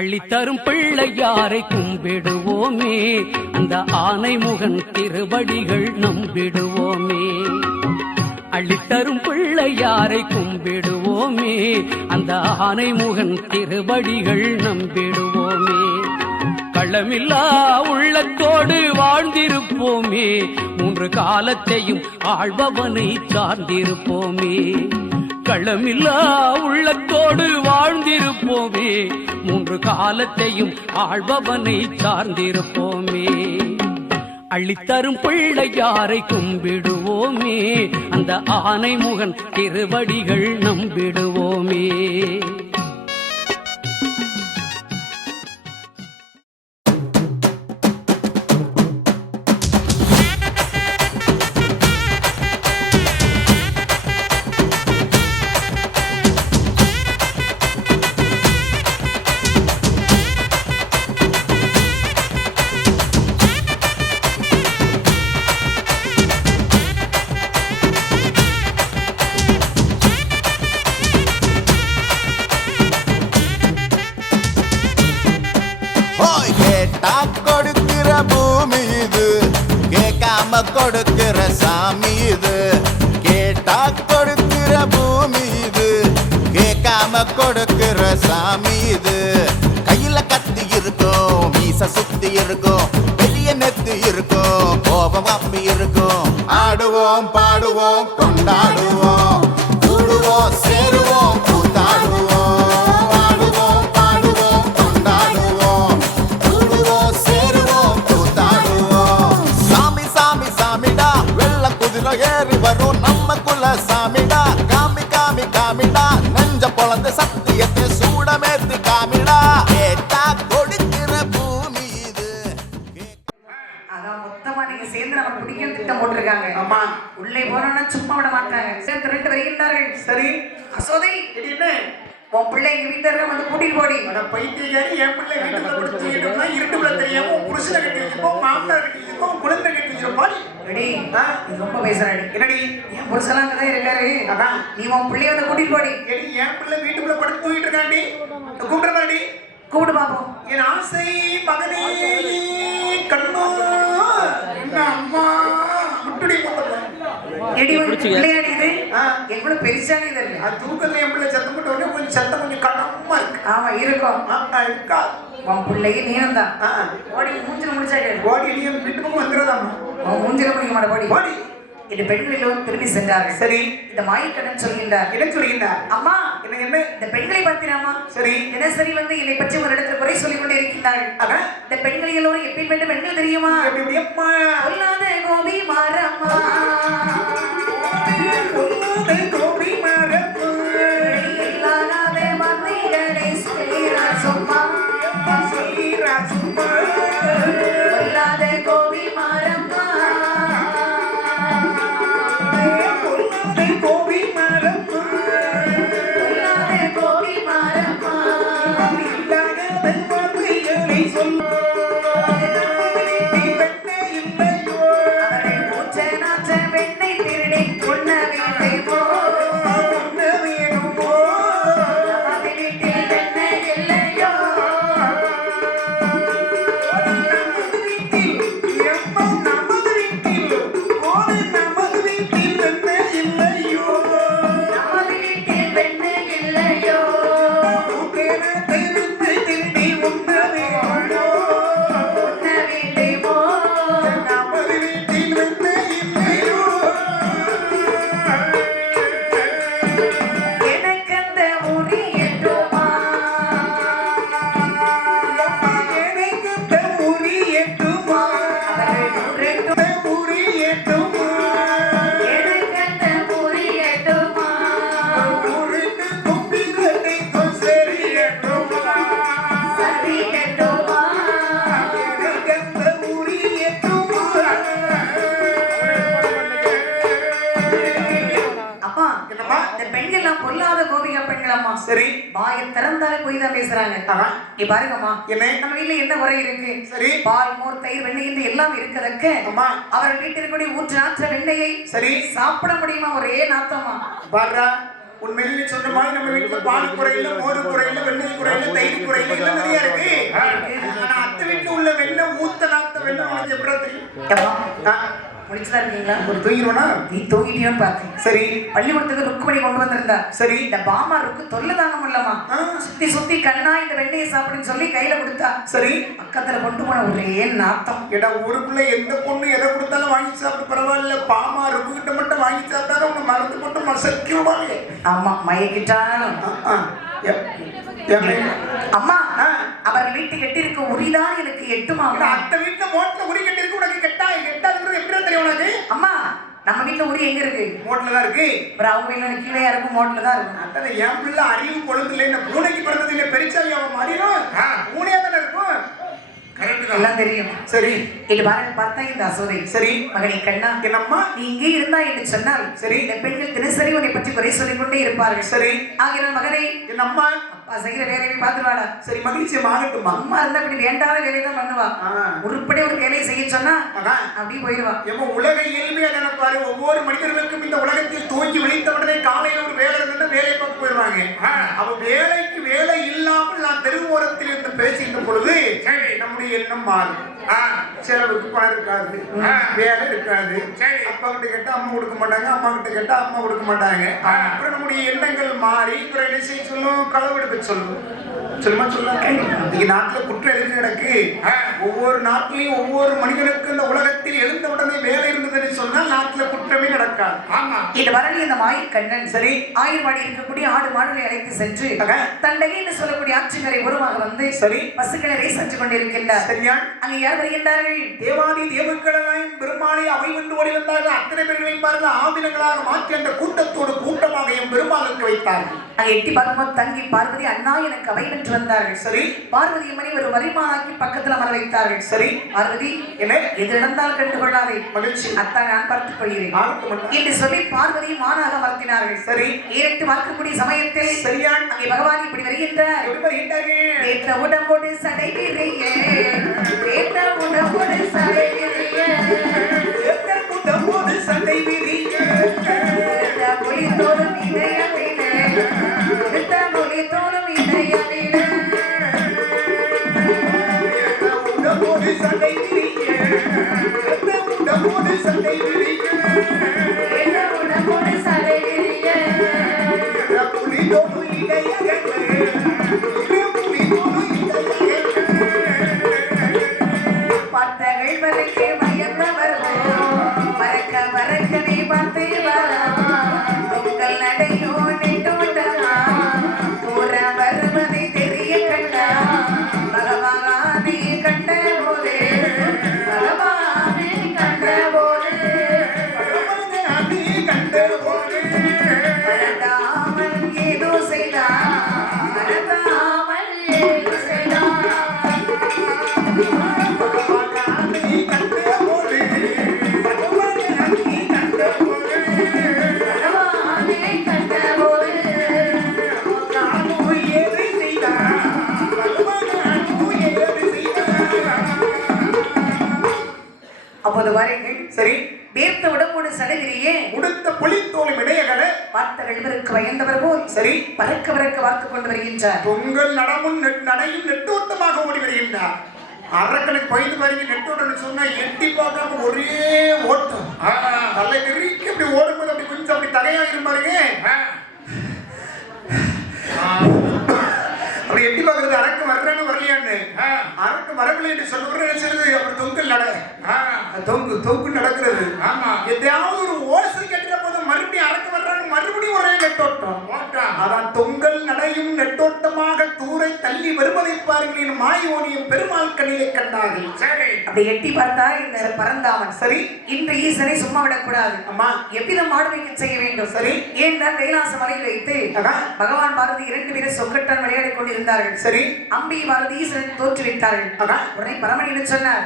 அள்ளித்தரும் பிள்ளையாரை கும்பிடுவோமே, அந்த ஆனைமுகன் திருவடிகள் நம்பிடுவோமே. அள்ளித்தரும் பிள்ளையாரை கும்பிடுவோமே, அந்த ஆனைமுகன் திருவடிகள் நம்பிடுவோமே. களமில்லா உள்ளத்தோடு வாழ்ந்திருப்போமே, மூன்று காலத்தையும் ஆள்பவனை சார்ந்திருப்போமே. களமில்லா உள்ளத்தோடு வாழ்ந்திருப்போமே, மூன்று காலத்தையும் ஆள்பவனை சார்ந்திருப்போமே. அள்ளித்தரும் பிள்ளையாரை கும்பிடுவோமே, அந்த ஆனைமுகன் திருவடிகள் நம்பிடுவோமே. கொடுக்கிற பூமி இது, கேட்காம கொடுக்கிற சாமி இது. கேட்டா கொடுக்கிற பூமி இது, கேட்காம கொடுக்கிற சாமி இது. கையில கத்தி இருக்கும், மீச சுத்தி இருக்கும், பெரிய நெத்து இருக்கும், கோபம் அப்பி இருக்கும். ஆடுவோம் பாடுவோம் கொண்டாடுவோம், கூடுவோம் சேருவோம் கூத்தாடுவோம். ஏறி வரும் நம்ம குல சாமிடா, காமி காமி காமிடா, நெஞ்ச பொழந்து சத்தியத்தை சூடமேத்து காமிடா. கேட்டா கொடுக்கிற பூமி இது. அதான் மொத்தமா நீங்க சேர்ந்து நம்ம பிடிக்க திட்டம் போட்டிருக்காங்க. ஆமா, உள்ளே போனோம்னா சும்மா விட மாட்டாங்க. சேர்ந்து ரெண்டு வருகின்றார்கள். சரி அசோதை உன் பிள்ளை எங்க வீட்டுல இருக்க வந்து கூட்டிட்டு போடி. பைத்தியக்காரி, என் பிள்ளை வீட்டுக்குள்ள பிடிச்சிட்டோம்னா இருட்டுக்குள்ள தெரியாம புருஷனை கட்டி வச்சிருக்கோம், மாமனார் கட்டி வச்சிருக்கோம், குழந்தை கட்டி வச்சிருக்கோம். நீ ரொம்ப பேசுறாடி. என்னடி என் புருஷன் அங்கதான் இருக்காரு. அதான் நீ உன் பிள்ளைய வந்து கூட்டிட்டு போடி. என் பிள்ளை வீட்டுக்குள்ள படுத்து தூங்கிட்டு இருக்காண்டி, கூப்பிடுறாடி. கூப்பிட்டு பாப்போம். என் ஆசை மகனே கண்ணோ அம்மா முட்டுடி பிள்ளையாடி இது எவ்வளவு பெருசாடி இது. அது தூக்கத்துல என் பிள்ளை சத்தம் போட்ட உடனே கொஞ்சம் சத்தம் கொஞ்சம் கண்ணமா இருக்கு. ஆமா இருக்கும். இருக்கா உன் பிள்ளைக்கு நீனம் தான். ஓடி மூஞ்சில முடிச்சாடி. ஓடி நீ வீட்டு பக்கம் வந்துடுறதாம்மா. உன் மூஞ்சில முடிக்க மாட்ட ஓடி. ஓடி இந்த பெண்களில் திரும்பி சென்றார்கள். சரி, இந்த மாயக்கடன் சொல்கின்றார். என்ன சொல்கின்றார்? அம்மா என்ன என்ன இந்த பெண்களை பார்த்தீராமா? சரி, தினசரி வந்து என்னை பற்றி ஒரு இடத்துல குறை சொல்லிக் கொண்டே இருக்கின்றார்கள். இந்த பெண்கள் எல்லோரும் எப்படிப்பட்ட பெண்கள் தெரியுமா? பொல்லாத கோபி மாறம்மா, கோபி மாறம்மா, இல்லாத மந்தைகளை செய்கிறா சும்மா, செய்கிறா சும்மா, பொல்லாத கோபி மாறம்மா, கோபி மாறம்மா, பொல்லாத கோபி மாறம்மா, இல்லாத மந்தைகளை சொல்ல சரி, வாயை திறந்தாலே போய் தான் பேசுறாங்க. நீ பாருங்கம்மா, நம்ம வீட்டுல என்ன குறை இருக்கு? சரி, பால் மோர் தயிர் வெண்ணெய் எல்லாம் இருக்கதக்க அவர் வீட்டில் கூடிய ஊற்று நாற்ற வெண்ணெயை சரி சாப்பிட முடியுமா? ஒரே நாத்தமா பாரா. உண்மையிலே சொன்ன மாதிரி நம்ம வீட்டுல பால் குறையில, மோர் குறையில, வெண்ணெய் குறையில, தயிர் குறையில எல்லாம் நிறைய இருக்கு. ஏப்பா, முடிச்சுதான் இருக்கீங்களா? ஒரு தூங்கிடுவோனா? நீ தூங்கிட்டியோன்னு பார்த்தேன். சரி பள்ளிக்கூடத்துக்கு ருக்குமணி கொண்டு வந்திருந்தா. சரி. இந்த பாமாருக்கு தொல்லை தாங்க முடியலமா. சுத்தி சுத்தி கண்ணா இந்த வெண்ணெயை சாப்பிடுன்னு சொல்லி கையில கொடுத்தா. சரி. பக்கத்துல கொண்டு போன ஒரே நாத்தம். ஏடா ஊருக்குள்ள எந்த பொண்ணு எதை கொடுத்தாலும் வாங்கி சாப்பிட்டு பரவாயில்ல, பாமா இருக்குகிட்ட மட்டும் வாங்கி சாப்பிட்டாலும் அவங்க மருந்து மட்டும் மசக்கிடுவாங்க. ஆமா, மயக்கிட்டாலும். அம்மா, அவர் வீட்டு கட்டிருக்க உரிதான் எனக்கு எட்டுமா. அத்தை வீட்டுல மோட்ல உரி கட்டி இருக்கு, உனக்கு கெட்டாதுங்கிறது எப்படி தெரியும் உனக்கு? அம்மா, நம்ம வீட்டுல உரி எங்க இருக்கு? மோட்ல தான் இருக்கு. அப்புறம் அவங்க வீட்டுல கீழே இருக்கும், மோட்ல தான் இருக்கும். அத்தனை என் பிள்ளை அறிவு கொழுந்து இல்லை, இந்த பூனைக்கு பிறந்தது இல்லை, பெருச்சாலி அவன் மாறிடும். பூனையா தானே இருக்கும். எல்லாம் தெரியும். சரி. இது பாருங்க, பார்த்தா இந்த அசோதை. சரி. மகனே கண்ணா, என்னம்மா நீ இங்கே இருந்தா என்று சொன்னால் சரி, இந்த பெண்கள் தினசரி உன்னை பற்றி குறை சொல்லிக் கொண்டே இருப்பார்கள். சரி. ஆகினால் மகனே, என்னம்மா அப்பா செய்கிற வேலையை பார்த்துருவாடா. சரி, மகிழ்ச்சி ஆகட்டும்மா. அம்மா இருந்தா இப்படி வேண்டாத வேலையை தான் பண்ணுவா. உருப்படி ஒரு வேலையை செய்ய சொன்னா அப்படியே போயிடுவா. எம்ம உலக இயல்பையா நினைப்பாரு, ஒவ்வொரு மனிதர்களுக்கும் இந்த உலகத்தில் தூங்கி விழித்த உடனே காலையில ஒரு வேலை இருந்தா வேலையை பார்த்து போயிடுவாங்க. அவ வேலைக்கு வேலை இல்லாமல் நான் தெருவோரத்தில் இருந்து பேசிக்கிட்ட பொழுது நம்முடைய எண்ணம் மாறும். செலவுக்கு பணம் இருக்காது, வேலை இருக்காது. அப்பா கிட்ட கேட்டா அம்மா கொடுக்க மாட்டாங்க, அம்மா கிட்ட கேட்டா அம்மா கொடுக்க மாட்டாங்க. அப்புறம் நம்முடைய எண்ணங்கள் மாறி அப்புறம் என்ன செய்ய சொல்லும், களவெடுக்க சொல்லும். சொல்லுமா சொல்ல இன்னைக்கு நாட்டுல குற்றம் எதுக்கு கிடக்கு? ஒவ்வொரு நாட்டிலையும் ஒவ்வொரு மனிதனுக்கு இந்த உலகத்தில் எழுந்த உடனே வேலை இருந்ததுன்னு சொன்னால் நாட்டுல குற்றமே நடக்காது. ஆமா. இது வரலி இந்த மாய் கண்ணன் சரி ஆயிரவாடி இருக்கக்கூடிய ஆடு மாடுகளை அழைத்து சென்று தண்டகை என்று சொல்லக்கூடிய ஆட்சிமரை உருவாக வந்து சரி பசுக்களை ரேஸ் சென்று கொண்டிருக்கின்றார். சரியா? அங்க யார் வருகின்றார்கள்? தேவாதி தேவக்கடலாயும் பெருமாளை அவை வந்து ஓடி வந்தார்கள். அத்தனை பேர்களையும் பாருங்கள் ஆதினங்களாக மாற்றி அந்த கூட்டத்தோடு கூட்டமாக என் பெருமாளுக்கு வைத்தார்கள். அங்க எட்டி பார்க்கும்போது தங்கி பார்வதி அண்ணா எனக்கு அவை வென்று வந்தார்கள். சரி. பார்வதி அம்மனை ஒரு வரிமானாக்கி பக்கத்துல அமர வைத்தார்கள். சரி. பார்வதி என்ன எது நடந்தால் கண்டு கொள்ளாதே, மகிழ்ச்சி, அத்தான் நான் பார்த்துக் கொள்கிறேன் என்று சொல்லி பார்வதி மானாக மறத்தினார்கள். சரி. ஏறிட்டு பார்க்கக்கூடிய சமயத்தில் சரியான் அங்கே பகவான் இப்படி வருகின்றார். ஏற்ற உடம்போடு சடை விரிய, ஏற்ற உடம்போடு சடை விரிய, ஏற்ற உடம்போடு சடை விரிய, மொழி தோறும் இதயத்திலே, எடுத்த மொழி தோறும் இதயத்திலே, உடம்போடு சடை விரிய, ஏற்ற உடம்போடு சடை விரிய, ஏற்ற உடம்போடு சடை விரிய, புலி தோறு இதயத்திலே, புலி தோறு இதயத்திலே, பார்த்தகள் வரைக்கே மயந்தவர் மறக்க மறக்கனை பார்த்து வரா, உங்கள் நடையோ நெட்டோட்டா, தூர வருவதை தெரிய கண்டா, பகவானே கண்ட போது, பகவானே கண்ட போது, பகவானே கண்ட போது, மறந்தாமல் ஏதோ செய்தார், மறந்தாமல் ஏதோ செய்தார். அப்போது வாருங்கள். சரி. வேர்த்த உடம்போடு சடைகிரியே, உடுத்த புலித்தோல் இடையகளை பார்த்த எழுவருக்கு பயந்தவர் போல் சரி பறக்க பறக்க பார்த்துக் கொண்டு வருகின்றார். பொங்கல் நடையும் நெட்டோட்டமாக ஓடி வருகின்றார். அரக்கனுக்கு பயந்து பாருங்க, நெட்டோட்டம் சொன்னா எட்டி பார்க்காம ஒரே ஓட்டம். தலை நெருக்கி அப்படி ஓடும்போது அப்படி கொஞ்சம் அப்படி தகையா இருப்பாருங்க. அப்படி எட்டி பார்க்கறது அரக்கு வர்றான்னு வரலையான்னு. அரக்கு வரவில்லை என்று சொல்லுறது நினைச்சது அப்படி தொங்கல் நட தொங்கு நடக்கிறது. எதையாவது ஒரு ஓசை கட்டின போது மறுபடியும் அரக்கு வர்றான்னு மறுபடியும் ஒரே நெட்டோட்டம். அதான் தொங்கல் நடையும் நெட்டோட்டமாக தூரை தள்ளி வருவதை பாருங்கள் மாய் ஓடியும் பெருமாள் கண்ணிலே கண்டார்கள். சரி. அப்படி எட்டி பார்த்தா இந்த பரந்தாமன் சரி இந்த ஈசனை சும்மா விடக்கூடாது. அம்மா எவ்விதம் ஆடுமைக்கு செய்ய வேண்டும். சரி. ஏன்னா கைலாச மலையில் வைத்து பகவான் பாரதி இரண்டு பேரும் சொக்கட்டான் விளையாடி கொண்டிருந்தார்கள். சரி. அம்பி பாரதி ஈசனை தோற்றுவித்தார்கள். உடனே பரமணி சொன்னார்,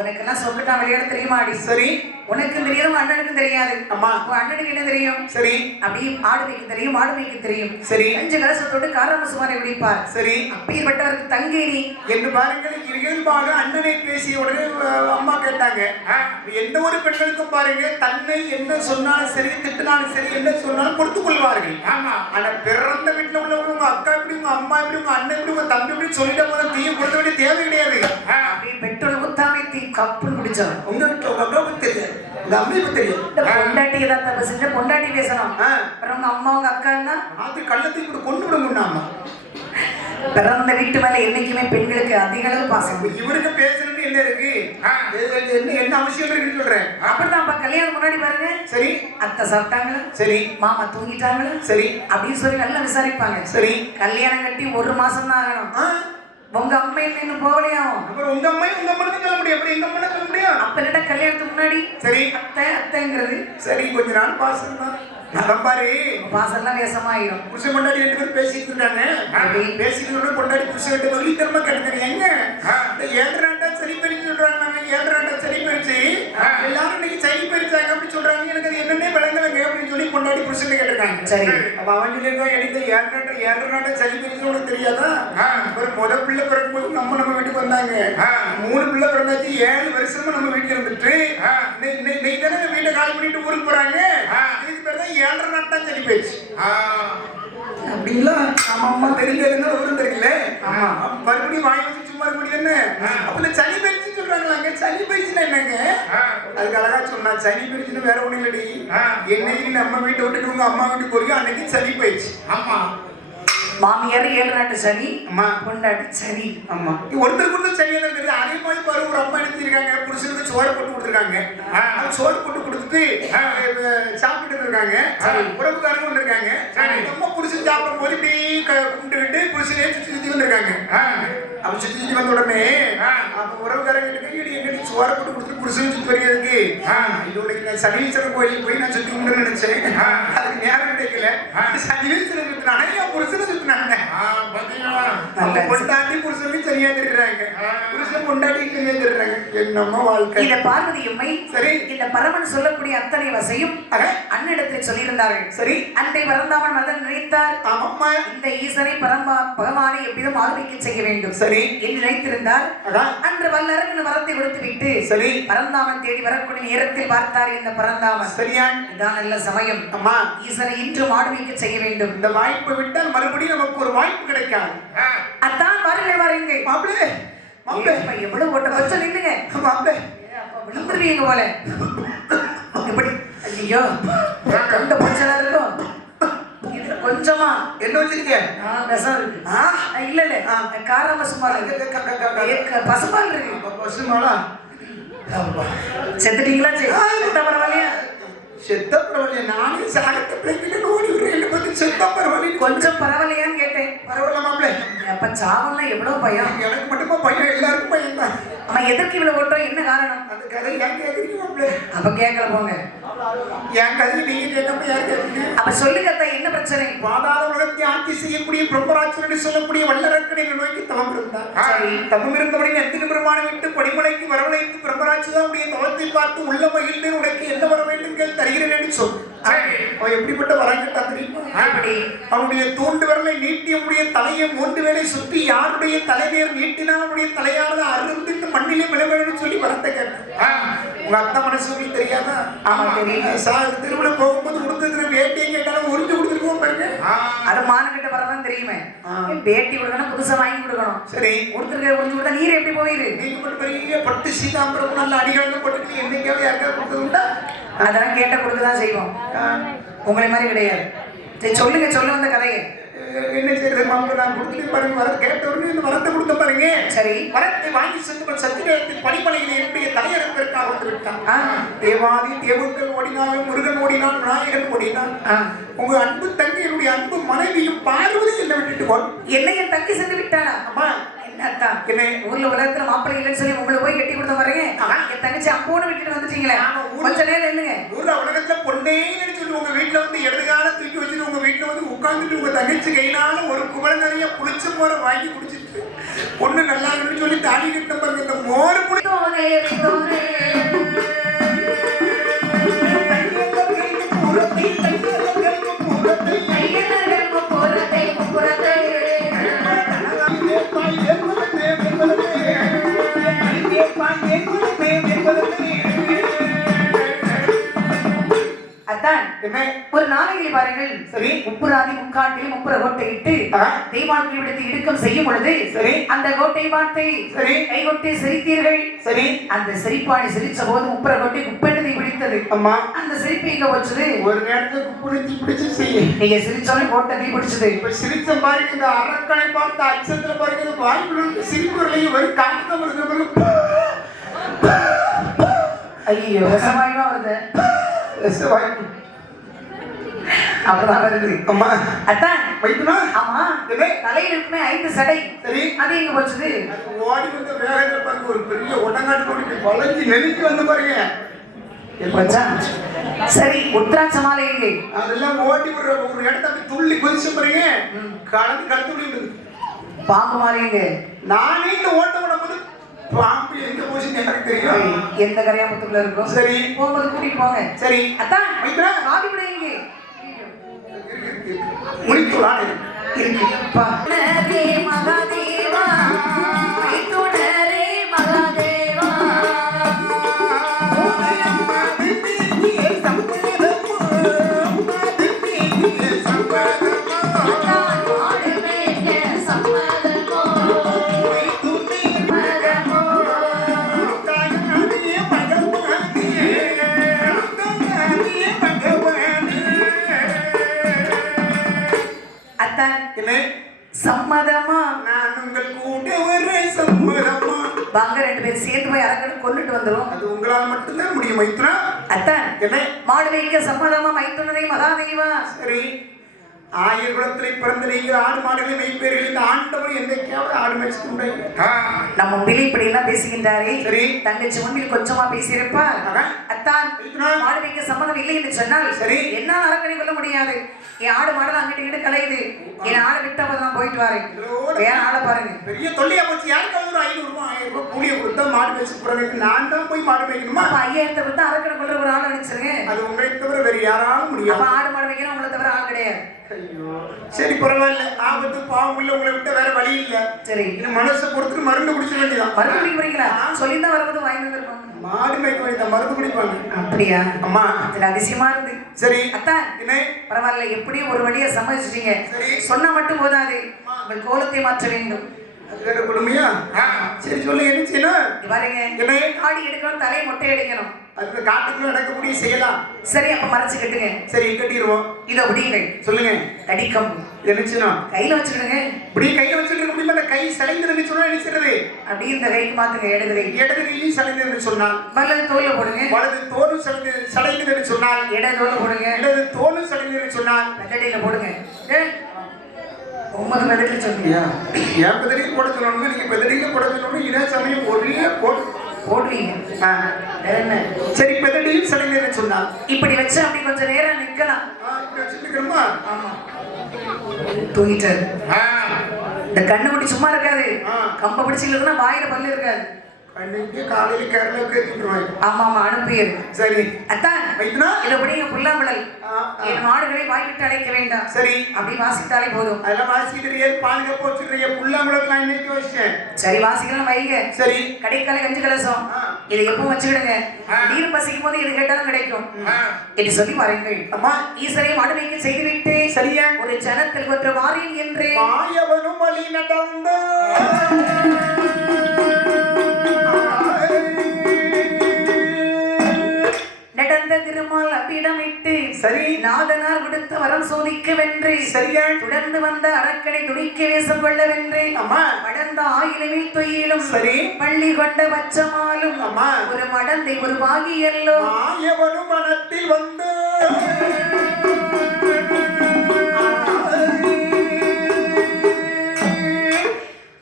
உனக்கு எல்லாம் சொக்கட்டான் விளையாட தெரியுமா? அடி சரி. உனக்கு தெரியும், அண்ணனுக்கும் தெரியாது. அம்மா அண்ணனுக்கு என்ன தெரியும்? சரி. அப்படி ஆடுமைக்கு தெரியும், ஆடுமைக்கு தெரியும். சரி. அஞ்சு கலசத்தோடு காராம சுமாரை விடிப்பார். சரி. அப்பேற்பட்டவருக்கு தங்கேரி என்று பாருங்கள். இயல்பாக அண்ணனை பேசிய உடனே அம்மா கேட்டாங்க, எந்த ஒரு பெண்களுக்கும் பாருங்க தன்னை என்ன சொன்னாலும் சரி திட்டினாலும் சரி என்ன சொன்னாலும் பொறுத்துக் கொள்வார்கள். ஆனா பிறந்த வீட்டுல உள்ளவங்க உங்க அக்கா எப்படி உங்க அம்மா எப்படி உங்க அண்ணன் எப்படி உங்க தம்பி எப்படி சொல்லிட்ட போது தீய கொடுத்த வேண்டிய தேவை கிடையாது. பெட்ரோல் ஊத்தாமை தீ கப்புன்னு குடிச்சோம். உங்க வீட்டுல உங்க அம்மாவுக்கு தெரியாது, உங்க அம்மைக்கு தெரியாது. இந்த பொண்டாட்டி ஏதாவது தப்பு செஞ்சா பொண்டாட்டி பேசணும். அப்புறம் உங்க அம்மா உங்க அக்கான்னா அது கள்ளத்தை இப்படி கொண்டு விட முன்னாமா பிறந்த வீட்டு மேல என்னைக்குமே பெண்களுக்கு அதிக அளவு பாசம். இவருக்கு பேசுறது என்ன இருக்கு, என்ன அவசியம் இருக்குன்னு சொல்றேன். அப்படிதான்ப்பா கல்யாணம் முன்னாடி பாருங்க. சரி, அத்தை சாப்பிட்டாங்களா, சரி, மாமா தூங்கிட்டாங்களா, சரி அப்படின்னு சொல்லி நல்லா விசாரிப்பாங்க. சரி, கல்யாணம் கட்டி 1 மாசம் தான் ஆகணும். உங்க அம்மா என்ன இன்னும் போகலையாவும். அப்புறம் உங்க அம்மா சொல்ல முடியும், எப்படி எங்க அம்மா சொல்ல முடியும்? அப்ப இல்ல கல்யாணத்துக்கு முன்னாடி சரி அத்தை அத்தைங்கிறது சரி, கொஞ்ச நாள் பாசம் தான். நான் பாரு பாசம்லாம் வேசமாயிரும். புருஷன் பொண்டாடி 2 பேரும் பேசிட்டு இருக்காங்க. பேசிட்டு பொண்டாடி புருஷன் கிட்ட வலித்தரமா கேட்டுக்கிறேன். எங்க 7 நாட்டா சரி பறிச்சு சொல்றாங்க. நாங்க 7 நாட்டா சரி பறிச்சு எல்லாரும் இன்னைக்கு சரி பறிச்சாங்க அப்படி சொல்றாங்க. எனக்கு அது என்னன்னே விளங்கலங்க அப்படின்னு சொல்லி பொண்டாடி புருஷன் கேட்டிருக்காங்க. சரி, அப்ப அவன் சொல்லியிருக்கான், எனக்கு 7 நாட்டா சரி பறிச்சு உனக்கு தெரியாதா? ஒரு முதல் பிள்ளை பிறக்கும்போது நம்ம வீட்டுக்கு வந்தாங்க. 3 பிள்ளை பிறந்தாச்சு, 7 வருஷமா நம்ம வீட்டுல இருந்துட்டு இன்னைக்கு தானே வீட்டை காலி பண்ணிட்டு ஊருக்கு போறாங்க. இதுக்கு பேர் தான் 7 நாட்டா சரி போயிடுச்சு. அப்படிங்களா? ஆமா அம்மா தெரிஞ்சதுன்னா விவரம் தெரியல. மறுபடியும் வாங்கி வச்சு சும்மா இருக்க முடியல. அப்ப சனி பயிற்சி சொல்றாங்களாங்க. சனி பயிற்சினா என்னங்க? அதுக்கு அழகா சொன்னா, சனி பயிற்சின்னு வேற ஒண்ணு இல்லடி. என்னைக்கு நம்ம வீட்டை விட்டுட்டு உங்க அம்மா வீட்டுக்கு போறியோ அன்னைக்கு சனி பயிற்சி. ஆமா, மாமியார் 7 நாட்டு சனி, பொண்டாட்டி சனி. ஆமா, ஒருத்தருக்கு ஒருத்தர் சரியா தான் தெரியுது. அதே மாதிரி பாரு, ஒரு அம்மா எடுத்துருக்காங்க, புருஷனுக்கு சோறு போட்டு கொடுத்துருக்காங்க. சோறு போட்டு கொடுத்துட்டு சாப்பிட்டு இருக்காங்க. உறவுக்காரங்க வந்திருக்காங்க. நம்ம புருஷன் சாப்பிடும் போது இப்படி கும்பிட்டு புருஷனே சுத்தி சுத்தி வந்திருக்காங்க. அவன் சுத்தி சுத்தி வந்த உடனே அப்ப உறவுக்காரங்க எங்கடி சோறு போட்டு கொடுத்துட்டு புருஷன் சுத்தி வருகிறதுக்கு இதோட சனீஸ்வரன் கோயிலுக்கு போய் நான் சுத்தி கும்பிட்டு நினைச்சேன். அதுக்கு நேரம் கிடைக்கல. சனீஸ்வரன் சுத்தினாங்க, என் புருஷனை சுத்தினாங்க. பொண்டாட்டி புருஷனுக்கு சரியா தெரியுறாங்க, புருஷன் பொண்டாட்டிக்கு சரியா தெரியுறாங்க. என்னம்மா வாழ்க்கை. இந்த பார்வதி அம்மை சரி இந்த பரமன் சொல்லக்கூடிய அத்தனை வசையும் அன்னிடத்தில் சொல்லியிருந்தார்கள். சரி, அன்றை பரந்தாமன் மதன் நினைத்தார், ஆமாம்மா, இந்த ஈசனை பகவானை எப்படியும் ஆரோக்கியம் செய்ய வேண்டும் சரி என்று நினைத்திருந்தார். அன்று வல்லரங்கன் வரத்தை கொடுத்து விட்டு சரி பரந்தாமன் தேடி வரக்கூடிய நேரத்தில் பார்த்தார் இந்த பரந்தாமன். சரியா, இதான் நல்ல சமயம். அம்மா, ஈசனை இன்றும் ஆரோக்கிய செய்ய வேண்டும். இந்த வாய்ப்பை விட்டால் மறுபடியும் நமக்கு ஒரு வாய்ப்பு கிடைக்காது. அதான் வாருங்கள் வாருங்கள். மாப்பிளே மாப்பிளே எவ்வளவு ஓட்ட கொஞ்சம் நில்லுங்க. மாப்பிளே விழுந்துருவீங்க போல. எப்படி ஐயோ தொண்டை பொச்சலா இருக்கும். கொஞ்சமா என்ன வச்சிருக்கீங்க? விஷம் இருக்கு. இல்ல இல்ல காரம சுமார் பசுபால் இருக்கு. பசுமாலா செத்துட்டீங்களா? செத்த பரவாயில்லையா? செத்த பரவாயில்லையா? நானே சாகத்தை பிள்ளைகிட்ட ஓடி விடுறேன். பத்தி செத்த பரவாயில்லையா? கொஞ்சம் பரவாயில்லையான்னு கேட்டேன். பரவாயில்ல மாப்பிளே. அப்ப சாவம்லாம் எவ்வளவு பயம்? எனக்கு மட்டுமா பயம்? எல்லாருக்கும் பயம் தான். அம்மா எதற்கு இவ்வளவு ஓட்டம்? என்ன காரணம்? அந்த கதை ஏன் கேட்குறீங்க மாப்பிளே? அப்ப கேட்கல போங்க. என் கதை நீங்க கேட்காம யார் கேட்குறீங்க? அப்ப சொல்லுங்க அத்தா, என்ன பிரச்சனை? பாதாள உலகத்தை ஆட்சி செய்யக்கூடிய பிரம்மராட்சரன் சொல்லக்கூடிய வல்லரக்கனை நோக்கி தவம் இருந்தார். தவம் இருந்தவரை எத்தனை பெருமான விட்டு படிமலைக்கு வரவழைத்து பிரம்மராட்சனுடைய தவத்தை பார்த்து உள்ள மகிழ்ந்து உனக்கு என்ன வர வேண்டும் கேள் தருகிறேன் என்று சொல். அவன் எப்படிப்பட்ட வரம் கேட்டா தெரியுமா? அவனுடைய தூண்டு விரலை நீட்டி அவனுடைய தலையை 3 வேளை சுற்றி யாருடைய தலைமையர் நீட்டினால் அவனுடைய தலையானது அருந்து மண்ணிலே விளைவேன்னு சொல்லி வரத்தை கேட்டான். உங்க அத்தை மனசுக்கு தெரியாதா? ஆமா தெரியும். திருவிழா போகும்போது கொடுத்துருக்கிற வேட்டியை கேட்டாலும் உறிஞ்சு கொடுத்துருக்கோம் பாருங்க. அது மானக்கிட்ட வரதான் தெரியுமே. வேட்டி கொடுக்கணும், புதுசா வாங்கி கொடுக்கணும். சரி, கொடுத்துருக்க உறிஞ்சு கொடுத்தா நீர் எப்படி போயிரு? நீங்க மட்டும் பெரிய பட்டு சீதாம்பரம் நல்ல அடிகள் போட்டு என்னைக்காவது யாருக்காவது கொடுத்ததுண்டா? அதெல்லாம் கேட்ட கொடுக்கதான் செய்வோம். உங்களை மாதிரி கிடையாது. சரி சொல்லுங்க, சொல்ல வந்த கதையை. என்ன செய்யறது மாப்பிள்ள? நான் கொடுத்துட்டு பாருங்க, வர கேட்ட உடனே இந்த வரத்தை கொடுத்த பாருங்க. சரி, வரத்தை வாங்கி சென்று சத்திரத்தில் படிமலையில் என்னுடைய தலையெடுப்பிற்காக வந்து விட்டான். தேவாதி தேவங்கள் ஓடினாலும் முருகன் ஓடினான், விநாயகன் ஓடினான். உங்க அன்பு தங்கி என்னுடைய அன்பு மனைவியும் பார்வதி என்ன விட்டுட்டு போன். என்ன என் தங்கி சென்று விட்டாளா? அம்மா என்னத்தான் ஊர்ல உலகத்துல மாப்பிள்ளை இல்லைன்னு சொல்லி உங்களை போய் கட்டி கொடுத்த பாருங்க. என் தங்கச்சி அப்போன்னு விட்டுட்டு வந்துட்டீங்களே. கொஞ்ச நேரம் இல்லைங்க. ஊர்ல உலகத்துல பொண்ணே சொல்லி உங்க வீட்டுல வந்து இடதுகால தூக்கி வச்சுட்டு உங்க வீட்டுல வந்து உட்கார்ந்துட்டு உங்க தங்கச்சி கையினால ஒரு குவளை நிறைய புளிச்ச மோரை வாங்கி குடிச்சிட்டு பொண்ணு நல்லா சொல்லி தாடி கிட்ட பாருங்க. இந்த மோர் அதான் என்ன ஒரு நாளையில் பாருங்கள் சரி முப்புராதி முக்காட்டில் முப்புற கோட்டை இட்டு தெய்வானை விடுத்து இடுக்கம் செய்யும் பொழுது சரி அந்த கோட்டை பார்த்து சரி கைகொட்டி சிரித்தீர்கள். சரி அந்த சிரிப்பானை சிரிச்ச போது முப்புற கோட்டை குப்பெண்ணதை பிடித்தது. அம்மா அந்த சிரிப்பு எங்க வச்சது? ஒரு நேரத்துல குப்புனத்தி பிடிச்சு செய்ய நீங்க சிரிச்சாலும் கோட்டை தீ பிடிச்சது. இப்ப சிரிச்ச பாருங்க இந்த அரக்கனை பார்த்து அச்சத்துல பாருங்க வாய்ப்புள்ள சிரிப்புகளையும் ஒரு காரணம் வருது. ஐயோ ரசமாயமா வருது. வாய்ப்பு அவ்வளவுதான் வருது. அம்மா அத்தான் வைத்துனா ஆமா என்ன தலையில் இருக்குமே 5 சடை சரி அது எங்க போச்சுது? அது ஓடி வந்து வேகத்துல பாருங்க ஒரு பெரிய ஒட்டங்காட்டு ஓடி வளைஞ்சு நெருக்கி வந்து பாருங்க. சரி உத்ராட்ச மாலை எங்கே? அதெல்லாம் ஓட்டி ஒரு இடத்த அப்படி துள்ளி குதிச்சு பாருங்க கலந்து விடுது. பாம்பு மாலை எங்கே? நானே இந்த ஓட்ட விடும்போது பாம்பு எங்க போச்சுன்னு எனக்கு தெரியும். எந்த கரையாமத்துக்குள்ள இருக்கும்? சரி போகும்போது கூட்டிட்டு போங்க. சரி அத்தான் வைத்துனா காதி விட எங்கே? முடித்துளான் இருக்குப்பா. மகாதேவா மைத்துனரே மகாதேவா சம்மதமா? நான் உங்கள் கூட ஒரு சம்மதமா? வாங்க 2 பேரும் சேர்ந்து போய் அரங்கனை கொண்டுட்டு வந்துரும். அது உங்களால் மட்டும்தான் முடியும் மைத்துனா. அத்தான் என்ன மாடு வைக்க சம்மதமா மைத்துனரே மகாதேவா? சரி 1000 குலத்திலே பிறந்த நீங்கள் ஆடு மாடுகளை மெய்ப்பேர்கள் இந்த ஆண்டவர் என்னைக்காவது ஆடு மேய்ச்சிட்டு நம்ம பிள்ளை இப்படி எல்லாம் பேசுகின்றாரே. சரி தங்கச்சி முன்னில் கொஞ்சமா பேசியிருப்பார். அத்தான் மாடு வைக்க சம்மதம் இல்லை என்று சொன்னால் சரி என்னால் அரங்கனை கொள்ள முடியாது. என் ஆடு மாடலாம் அங்கிட்டு இங்கிட்டு கலையுது. என் ஆளை விட்டா நான் போயிட்டு வரேன். வேற ஆளை பாருங்க. பெரிய தொல்லையா போச்சு. யாருக்காவது ஒரு 500 ரூபாய் 1000 ரூபாய் கூலியை கொடுத்தா மாடு மேய்ச்சி போறதுக்கு நான் தான் போய் மாடு மேய்க்கணுமா? 5000 கொடுத்தா அரக்கனை கொள்ற ஒரு ஆளை நினைச்சிருங்க. அது உங்களை தவிர வேற யாராலும் முடியும். ஆடு மாடு வைக்கணும் உங்களை தவிர ஆள் கிடையாது. சரி பரவாயில்ல ஆபத்து பாவம் இல்ல உங்களை விட்ட வேற வழி இல்ல. சரி இந்த மனசை பொறுத்து மருந்து குடிச்ச வேண்டியதான். மருந்து குடிக்க போறீங்களா? சொல்லிதான் வரும்போது வாங்கி வந்துருப்பாங்க. மாடு மேய்க்க வேண்டிய மருந்து குடிப்பாங்க. அப்படியா? அம்மா இது அதிசயமா இருந்து. சரி அத்தான் என்ன பரவாயில்ல எப்படியும் ஒரு வழியை சமாளிச்சிட்டீங்க. சரி சொன்னா மட்டும் போதாது உங்கள் கோலத்தை மாற்ற வேண்டும். அது வேற கொடுமையா? சரி சொல்லு என்ன செய்யணும்? பாருங்க என்ன காடி எடுக்கணும் தலை மொட்டை அடிக்கணும். அது காட்டுக்குள்ள நடக்கக்கூடிய செய்யலாம். சரி அப்ப மறைச்சு கட்டுங்க. சரி கட்டிடுவோம். இதை அப்படிங்க சொல்லுங்க கடிக்கம் என்னச்சுனா கையில வச்சுக்கிடுங்க. இப்படி கையில வச்சுட்டு முடியுமா? அந்த கை சளைந்து சொன்னா நினைச்சிருது. அப்படி இந்த கைக்கு மாத்துங்க. இடது கை இடது கையும் சளைந்து சொன்னால் வலது தோல்ல போடுங்க. வலது தோலும் சளைந்து சொன்னால் இடது தோல்ல போடுங்க. இடது தோலும் சளைந்து சொன்னால் பெதடியில போடுங்க. 9 பெதடியில சொல்லுங்க. ஏன் பெதடியில் போட சொல்லணுங்க? நீங்க பெதடியில போட சொல்லணும். இதே சமயம் ஒரே போடுவீங்க. சரி பெதடியும் சளைந்து சொன்னால் இப்படி வச்சு அப்படி கொஞ்சம் நேரம் நிக்கலாம். இப்படி வச்சுருக்கணுமா? ஆமா தூங்கிட்டாரு. இந்த கண்ணு முடி சும்மா இருக்காது. கம்ப பிடிச்சிருக்குன்னா வாயில பல்லு இருக்காது. அன்னைக்கு காலையில கேரளா கேட்டுருவாங்க. ஆமா ஆமா அனுப்பியது. சரி அத்தான் வைத்துனா இதை அப்படியே புல்லாமலல் என் மாடுகளை வாய்விட்டு அழைக்க வேண்டாம். சரி அப்படி வாசித்தாலே போதும். அதெல்லாம் வாசிக்கிட்டு பாதுகாப்பு வச்சுக்கிறீங்க. புல்லாமலல் இன்னைக்கு வச்சேன். சரி வாசிக்கலாம் வைங்க. சரி கடைக்கால கஞ்சி கலசம் இதை எப்பவும் வச்சுக்கிடுங்க. நீர் பசிக்கும் போது எது கேட்டாலும் கிடைக்கும் என்று சொல்லி வாருங்கள். அம்மா ஈஸ்வரை மாடு வைக்க செய்துவிட்டு சரியா ஒரு ஜனத்தில் ஒன்று வாரேன் என்று மாயவனும் வழி நடந்த நடந்த திருமால் அப்பிடமிட்டு சரி நாதனார் விடுத்த வரம் சோதிக்க வென்று சரியா தொடர்ந்து வந்த அரக்கனை துணிக்க வேசம் கொள்ள வென்று அம்மா மடந்த ஆயிரவில் தொயிலும் சரி பள்ளி கொண்ட பச்சமாலும் அம்மா ஒரு மடந்தை ஒரு பாகியல்லோ மாயவனும் மனத்தில் வந்து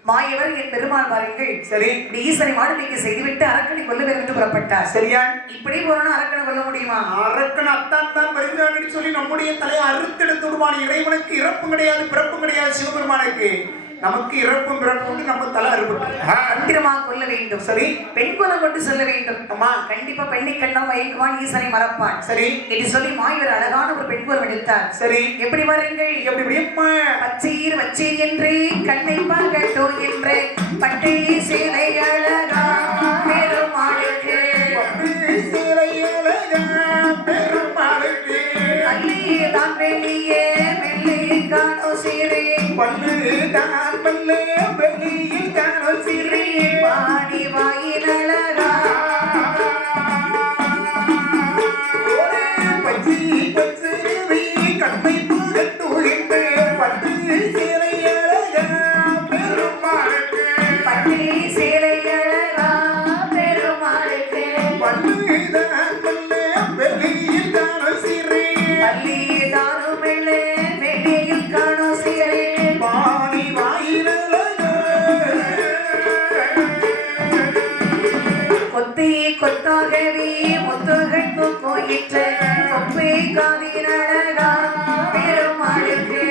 மாயவர் என் பெருமாள் வாருங்கள். சரி இப்படி ஈசனை மாடுமைக்கு செய்துவிட்டு அரக்கனை கொல்ல வேண்டும் புறப்பட்டார். சரியா இப்படி போறோம்னா அரக்கனை கொல்ல முடியுமா? அரக்கன் அத்தான் தான் வருகிறான்னு சொல்லி நம்முடைய தலையை அறுத்தெடுத்து விடுவான். இறைவனுக்கு இறப்பும் கிடையாது பிறப்பும் கிடையாது. சிவபெருமானுக்கு நமக்கு இறப்பும் பிறப்பும் நம்ம தலை அறுபட்டு பத்திரமாக கொள்ள வேண்டும். சரி பெண் குலம் கொண்டு செல்ல வேண்டும். அம்மா கண்டிப்பா பெண்ணை கண்டால் மயங்குவான் ஈசனை மறப்பான். சரி என்று சொல்லி மாயவர் அழகான ஒரு பெண் குலம் எடுத்தார். சரி எப்படி வாருங்கள்? எப்படி பச்சையீர் வச்சீர் என்று கண்ணை பகட்டோ என்று பட்டை சேலை அழகா பெருமாளுக்கு பிறவி முத்துகள் கோயிற்று கொப்பை காதின் அழகா பெருமாளுக்கு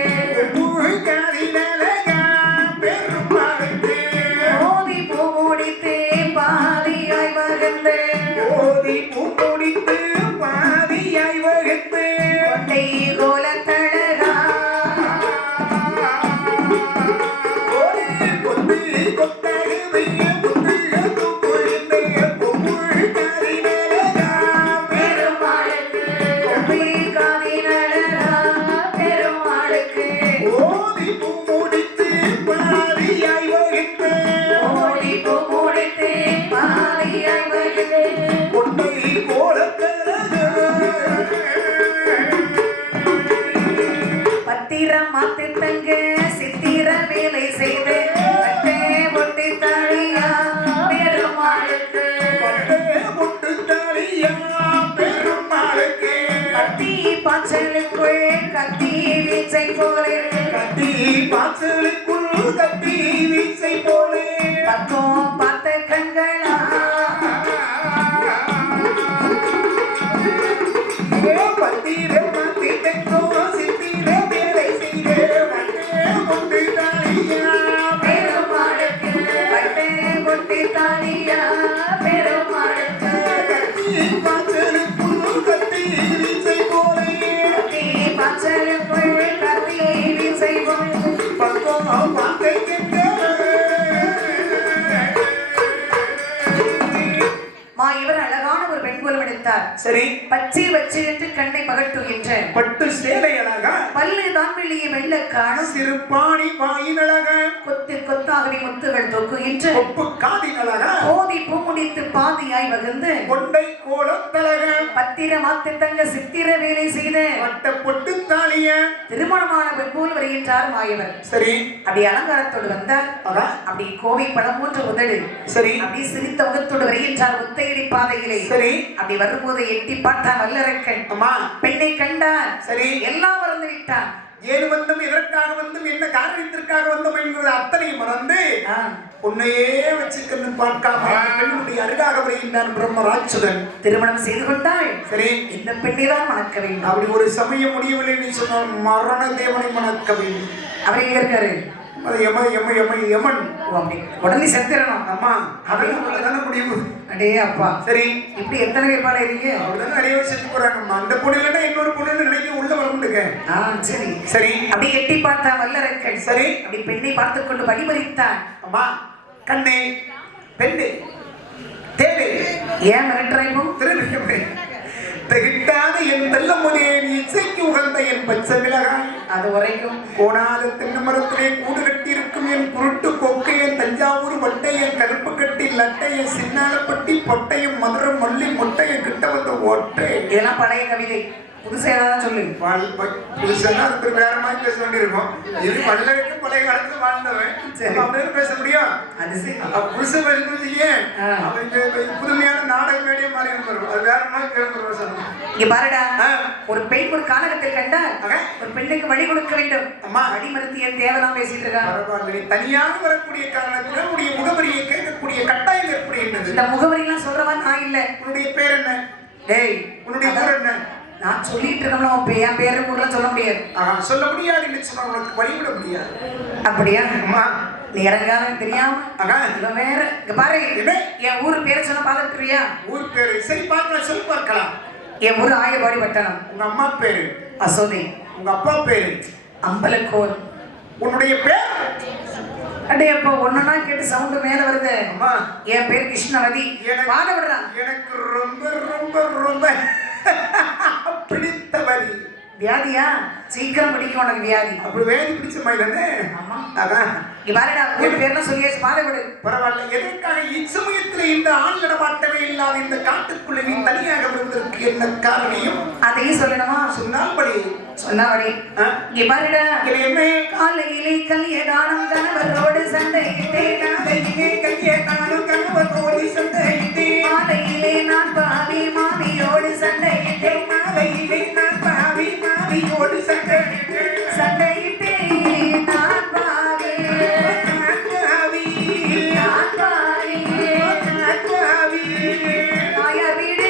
ஓதி பூ முடித்து பாதியாய் வகுந்து கொண்டை கோலத்தழகா பெருமாளுக்கு கொப்பை காதின் அழகா பெருமாளுக்கு ஓடி பூ முடித்து பாதியாய் வகுந்து பத்திரம் மாத்து தங்க சித்திர வேலை செய்து பட்டே பொட்டி தாழியா பெருமாளுக்கு கத்தி பாய்ச்சலுக்குள் கத்தி வீச்சை போலே பக்கம் பார்த்த கண்களா பெருமாளுக்கு பட்டே பொட்டி தாழியா பெருமாளுக்கு கத்தி பாய்ச்சலுக்குள் கத்தி வீச்சை போலே மா இவர் அழகான ஒரு பெண் கோலம் எடுத்தார். சரி. பச்சை வச்சு என்று கண்ணை பகட்டுகின்ற பட்டு சேலை அழகா, பல்லு தான் வெளியே வெள்ள காணும் சிறுபாணி வாயின் அழகா, கொத்து கொத்தாகவே முத்துகள் தொக்குகின்ற கொப்பு காதின் அழகா, போதி பூ முடித்து பாதியாய் வகுந்து கொண்டை கோலத்தழகா, பத்திரமாத்து தங்க சித்திர வேலை செய்த வட்ட பொட்டு தாலிய திருமணமான பெண் போல் வருகின்றார் மாயவர். சரி. அப்படி அலங்காரத்தோடு வந்தார். அப்படி கோவை பழம் போன்ற உதடு. சரி. அப்படி சிரித்த முகத்தோடு வருகின்றார் முத்தையடி பாதையிலே. சரி. அப்படி வரும்போது எட்டி பார்த்தார் வல்லரக்கன். அம்மா பெண்ணை கண்டார். சரி. எல்லாம் மறந்து விட்டார். ஏன் வந்தும் எதற்காக வந்தும் என்ன காரணத்திற்காக வந்தோம் என்கிறது அத்தனை மறந்து உன்னையே வச்சுக்கன்னு பார்க்காம பெண்ணுடைய அருகாக வருகின்றான் பிரம்மராட்சதன். திருமணம் செய்து கொண்டாள். சரி. இந்த பெண்ணை தான் மணக்க வேண்டும். அப்படி ஒரு சமயம் முடியவில்லை என்று சொன்னால் மரண தேவனை மணக்க வேண்டும். அவர் எங்க இருக்காரு? யமன். உடனே செத்துறணும். அம்மா அதான முடிவு. அடே அப்பா. சரி. இப்படி எத்தனை பேர் பாட இருக்கீங்க? அப்படிதான் நிறைய செஞ்சு போறாங்கம்மா. அந்த பொண்ணு இல்லைன்னா இன்னொரு பொண்ணு நினைக்க உள்ள வர முடியுங்க. சரி சரி. அப்படி எட்டி பார்த்தா வல்லரக்கன். சரி. அப்படி பெண்ணை பார்த்துக் கொண்டு வழிமறித்தான். அம்மா கண்ணே பெண்ணே தேவே ஏன் மிரட்டுறாய்ப்போ? திரும்பி தகிட்டாத என் தெல்லமுதே நீ இசைக்கு உகந்த என் பச்சை மிளகாய் அது வரைக்கும் கோணாத தென்னை மரத்திலே கூடு கட்டியிருக்கும் என் குருட்டு கொக்கையன் தஞ்சாவூர் வட்டையன் கருப்பு கட்டி லட்டையன் சின்னாலப்பட்டி பொட்டையும் மதுரம் மல்லி முட்டையன் கிட்ட வந்த ஓட்டை. இதெல்லாம் பழைய கவிதை. புதுசா ஏதாவது சொல்லு. புதுசா வேற மாதிரி பேச வேண்டியிருக்கும். இது பல்லருக்கு பழைய காலத்துல வாழ்ந்தவன் அப்படின்னு பேச முடியும். அது சரி. புதுசு புதுமையான நாடக மேடிய மாதிரி இருக்கும். அது வேற மாதிரி பேசணும். இங்க பாருடா, ஒரு பெண் ஒரு காலகட்டத்தில் கண்டால் ஒரு பெண்ணுக்கு வழி கொடுக்க வேண்டும். அம்மா வழிமறுத்திய தேவலாம் பேசிட்டு இருக்காங்க. தனியாக வரக்கூடிய காரணத்தில் உடைய முகவரியை கேட்கக்கூடிய கட்டாயம் ஏற்படுகின்றது. இந்த முகவரி எல்லாம் சொல்றவா நான் இல்ல. உன்னுடைய பேர் என்ன? டேய், உன்னுடைய பேர் என்ன? நான் சொல்லிட்டு இருக்கோம்ல, என் பேரு கூட சொல்ல முடியாது. சொல்ல முடியாது என்று சொன்னா உனக்கு வழிவிட முடியாது. அப்படியா? அம்மா நீ இறங்காத தெரியாம இவன் வேற. இங்க பாரு, என் ஊரு பேரை சொன்ன பாத்துக்கிறியா? ஊர் பேரு சரி பார்க்கலாம், சொல்லி பார்க்கலாம். என் ஊரு ஆயபாடி பட்டணம். உங்க அம்மா பேரு அசோதை. உங்க அப்பா பேரு அம்பலக்கோர். உன்னுடைய பேர்? அடே அப்பா, ஒன்னா கேட்டு சவுண்ட் மேல வருது. அம்மா என் பேர் கிருஷ்ணவதி. பாட விடுறான். எனக்கு ரொம்ப ரொம்ப ரொம்ப பிடித்த வரி. வியாதியா? சீக்கிரம் பிடிக்கும் உனக்கு வியாதி. அப்படி வேதி பிடிச்ச மாதிரி தானே? ஆமா. அதான் நீ பாருடா, உன் பேர்லாம் சொல்லியாச்சு, பாட விடு. பரவாயில்ல. எதற்காக இச்சமயத்தில் இந்த ஆண் நடமாட்டமே இல்லாத இந்த காட்டுக்குள்ளே நீ தனியாக விடுவதற்கு என்ன காரணம்? அதையும் சொல்லணுமா? சொன்னால்படி சொன்னாபடி. இங்க பாருடா, என்ன? காலையிலே கல்யாணம் கணவரோடு சண்டையிட்டே, காலையிலே கல்யாணம் கணவரோடு சண்டையிட்டே, மாலையிலே நான் பாவி மாமியோடு சண்டையிட்டே, மாலையிலே நான் பாவி மாமியோடு சண்டையிட்டே, சண்டையிட்டே நான் பாவி நான் பாவி தாயார் வீடு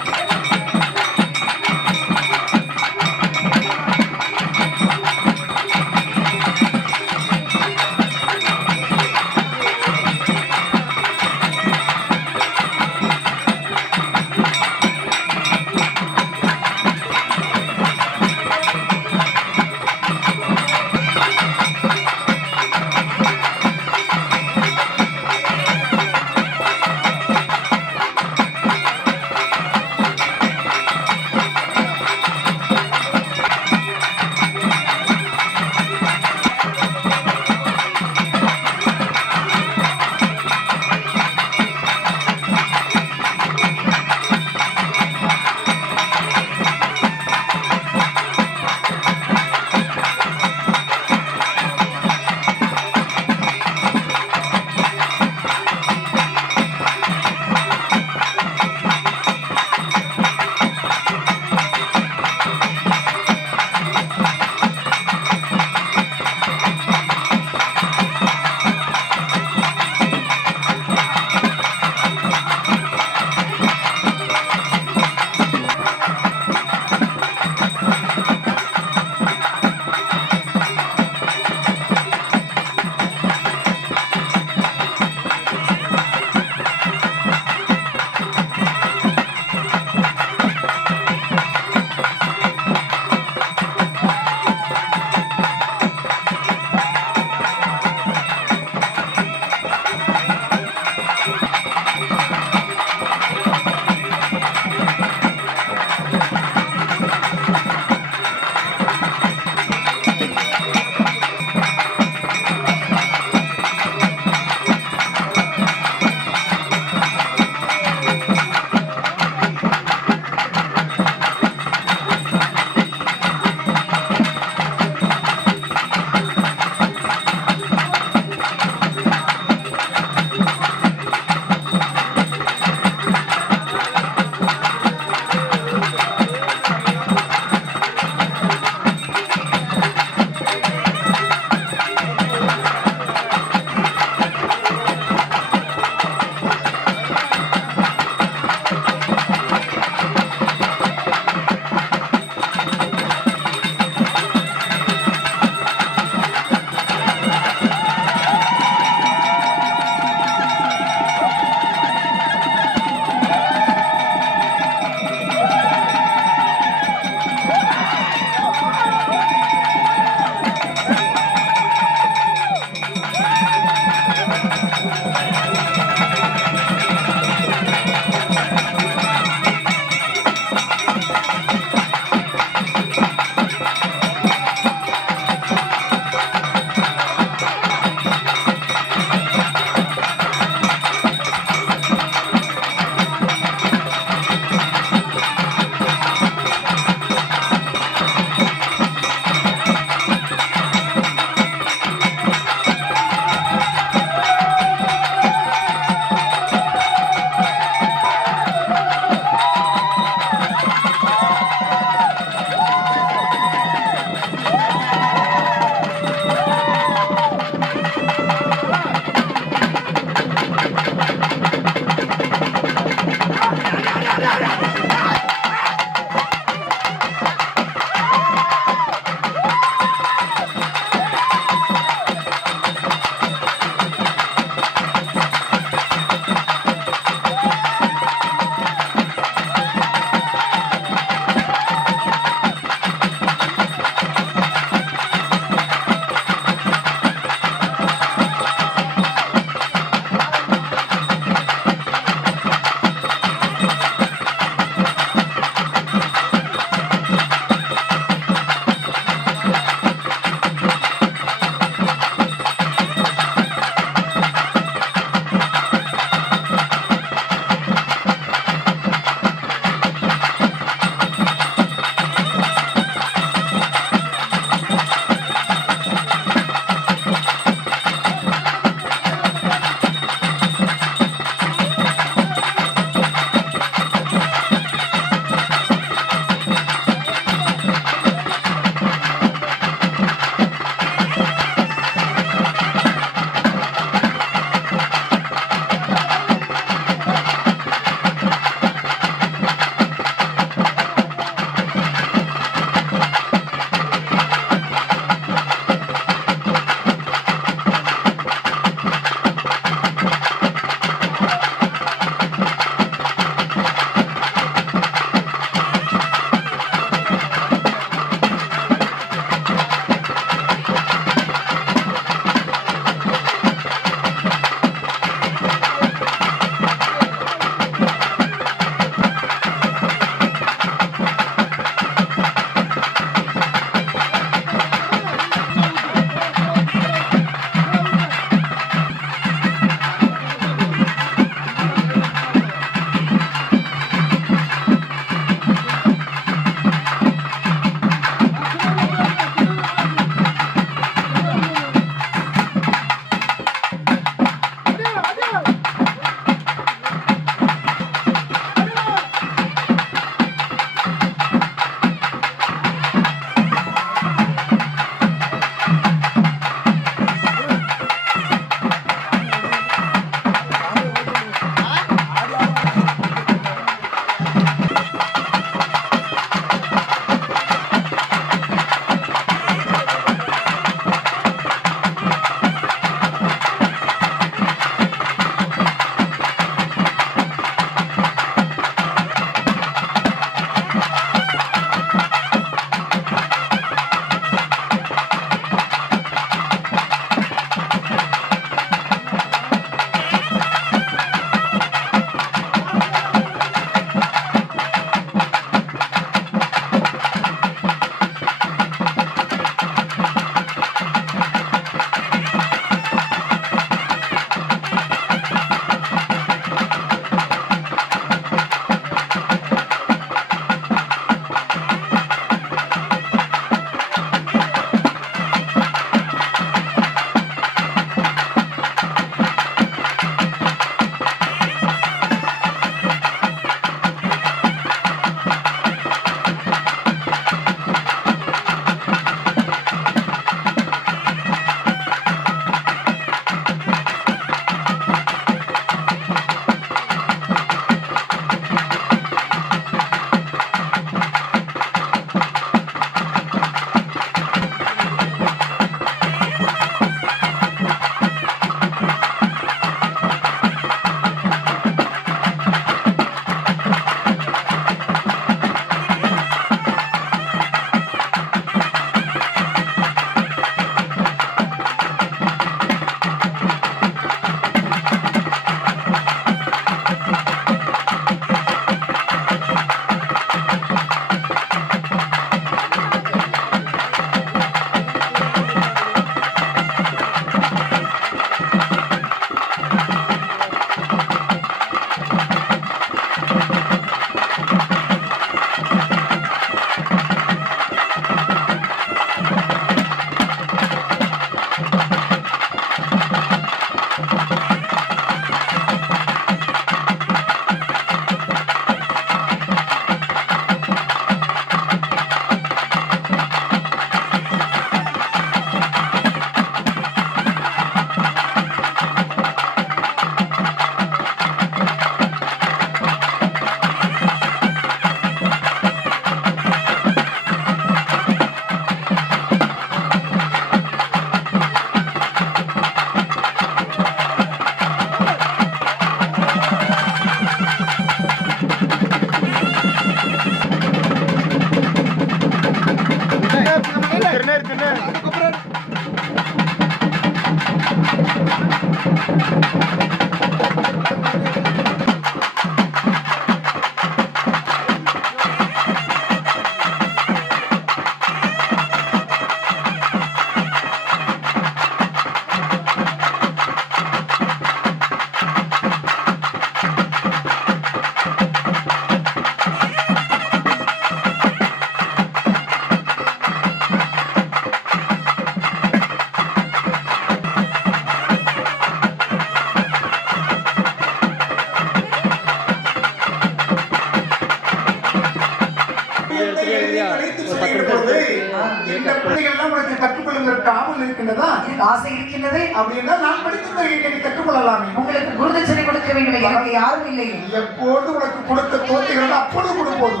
இந்த பிள்ளைகள்லாம் உனக்கு கற்றுக்கொள்ளுவதற்கு ஆவல் இருக்கின்றதா? எனக்கு ஆசை இருக்கின்றது. அப்படின்னா நான் படித்து தருகிறேன், நீ கற்றுக்கொள்ளலாமே. உங்களுக்கு குருதட்சணை கொடுக்க வேண்டும், எனக்கு யாரும் இல்லை. எப்போது உனக்கு கொடுக்க தோற்றுகிறதோ அப்பொழுது கொடுப்போது.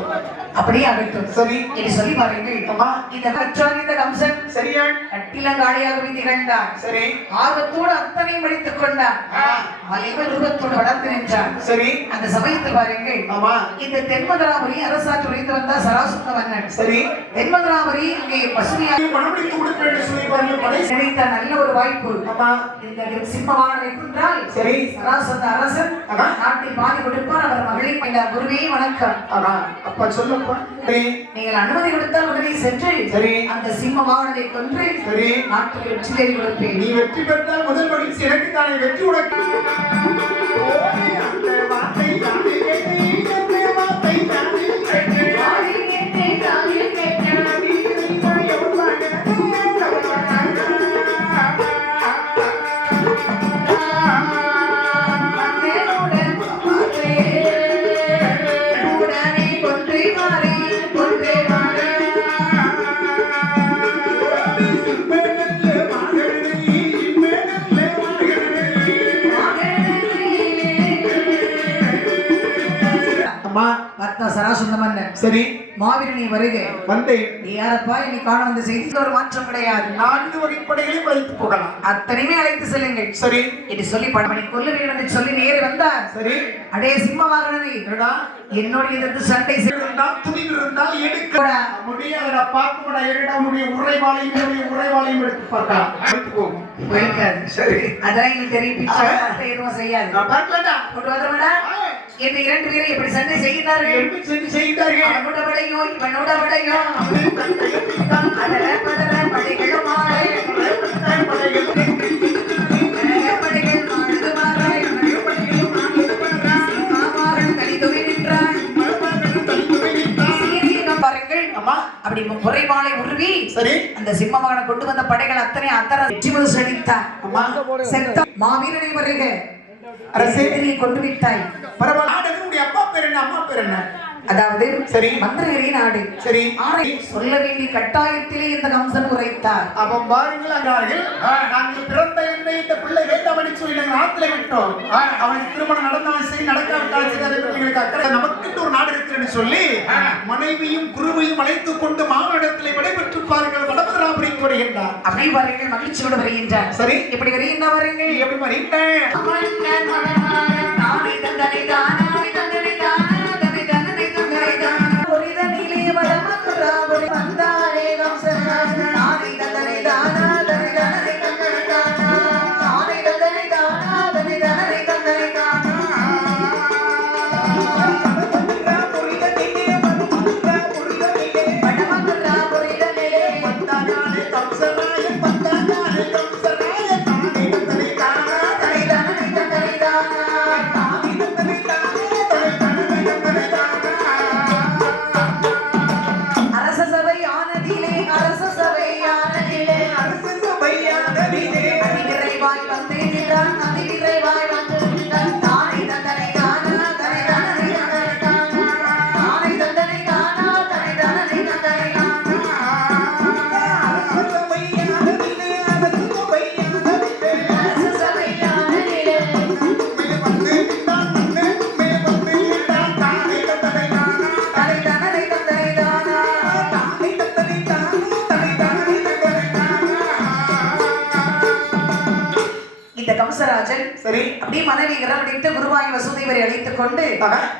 அப்படியே ஆகட்டும். சரி இனி சொல்லி பாருங்கள். அம்மா, இந்த கற்றான் இந்த கம்சன் சரியா? கட்டிலங்காளியாகவே திகழ்ந்தான். சரி ஆர்வத்தோடு அத்தனையும் படித்துக் கொண்டான். மலைவன் உருவத்தோடு வளர்ந்து நின்றான். சரி அந்த சமயத்தில் பாருங்கள். ஆமா, இந்த தென்மதுராபுரி அரசாட்சி உரைத்து வந்த சராசுத்த மன்னன். சரி தென்மதுராபுரி அங்கே பசுமையாக மனமளித்து கொடுக்க வேண்டும் சொல்லி பாருங்கள். படை நினைத்த நல்ல ஒரு வாய்ப்பு. ஆமா, இந்த சிம்மவாணனை கொன்றால் சரி சராசத்த அரசன் நாட்டில் பாதி கொடுப்பார். அவர் மகளிர் குருவே வணக்கம். அப்பா சொல்லுப்பா. சரி நீங்கள் அனுமதி கொடுத்தால் உடனே சென்று சரி அந்த சிம்மவாணனை கொன்று சரி நாட்டுக்கு வெற்றி தேடி கொடுப்பேன். நீ வெற்றி பெற்றால் முதல் மகிழ்ச்சி எனக்கு தானே. வெற்றி உனக்கு. அந்த வார்த்தை தானே கேட்டேன், அந்த வார்த்தை தானே கேட்டேன். சராசுந்த மன்னன் சரி மாவீரனை வருக வந்தேன். நீ யாரப்பா என்னை காண வந்த செய்திக்கு ஒரு மாற்றம் கிடையாது. 4 வகைப்படைகளையும் அழைத்து போகலாம். அத்தனையுமே அழைத்து செல்லுங்கள். சரி என்று சொல்லி படமணி கொல்ல வேண்டும் என்று சொல்லி நேரே வந்தார். சரி அடே சிம்மவாகனனை என்னோட எதிர்த்து சண்டை செய்தால் துணிவு இருந்தால் எடுக்க முடியாதடா. பார்க்கடா ஏடா உன்னுடைய உரைவாளையும் எடுத்து பார்க்கலாம். எடுத்து போகும் போயிருக்காது. சரி அதான் எங்களுக்கு தெரியும். எதுவும் செய்யாது. நான் பார்க்கலடா. கொண்டு வந்துடா. இந்த 2 பேரை எப்படி சண்டை செய்கிறார்கள்? எப்படி செய்தார்கள்? அவனோட படையோ இவனோட படையோ அதர பதர படைகளும் ஆளே படைகள் மாடுது மாறாய் மாமாரன் தனித்துவை நின்றாய். பாருங்கள் அப்படி குறைவாளை உருவி சரி அந்த சிம்மமகனை கொண்டு வந்த படைகள் அத்தனை அத்தர வெற்றி முழு செழித்தார். செத்த மாவீரனை வருக அரசேந்திரியை கொண்டு விட்டாய். பரவாயில்ல. அப்பா பேர் என்ன, அம்மா பேர் என்ன? அதாவது சரி மந்திரகிரி நாடு. சரி ஆரை சொல்ல வேண்டிய கட்டாயத்திலே இந்த கம்சன் உரைத்தார். அப்ப பாருங்கள் அங்கார்கள், நாங்கள் பிறந்த என்னை இந்த பிள்ளை வேண்டாமணி சொல்லி நாங்கள் ஆத்துல விட்டோம். அவனுக்கு திருமணம் நடந்தாலும் சரி நடக்காவிட்டாலும் சரி அதை பற்றி எங்களுக்கு அக்கறை. நமக்கு ஒரு நாடு இருக்குன்னு சொல்லி மனைவியும் குருவையும் அழைத்துக் கொண்டு மாவட்டத்திலே விடைபெற்று பாருங்கள் வடமதுராபுரிக்கு வருகின்றார். அப்படி பாருங்கள் மகிழ்ச்சியோடு வருகின்றார். சரி இப்படி வருகின்ற பாருங்கள். எப்படி வருகின்றேன்? சரி அப்படியே மனைவி இரவடித்து குருவாய் வசுதேவரை அழைத்துக் கொண்டு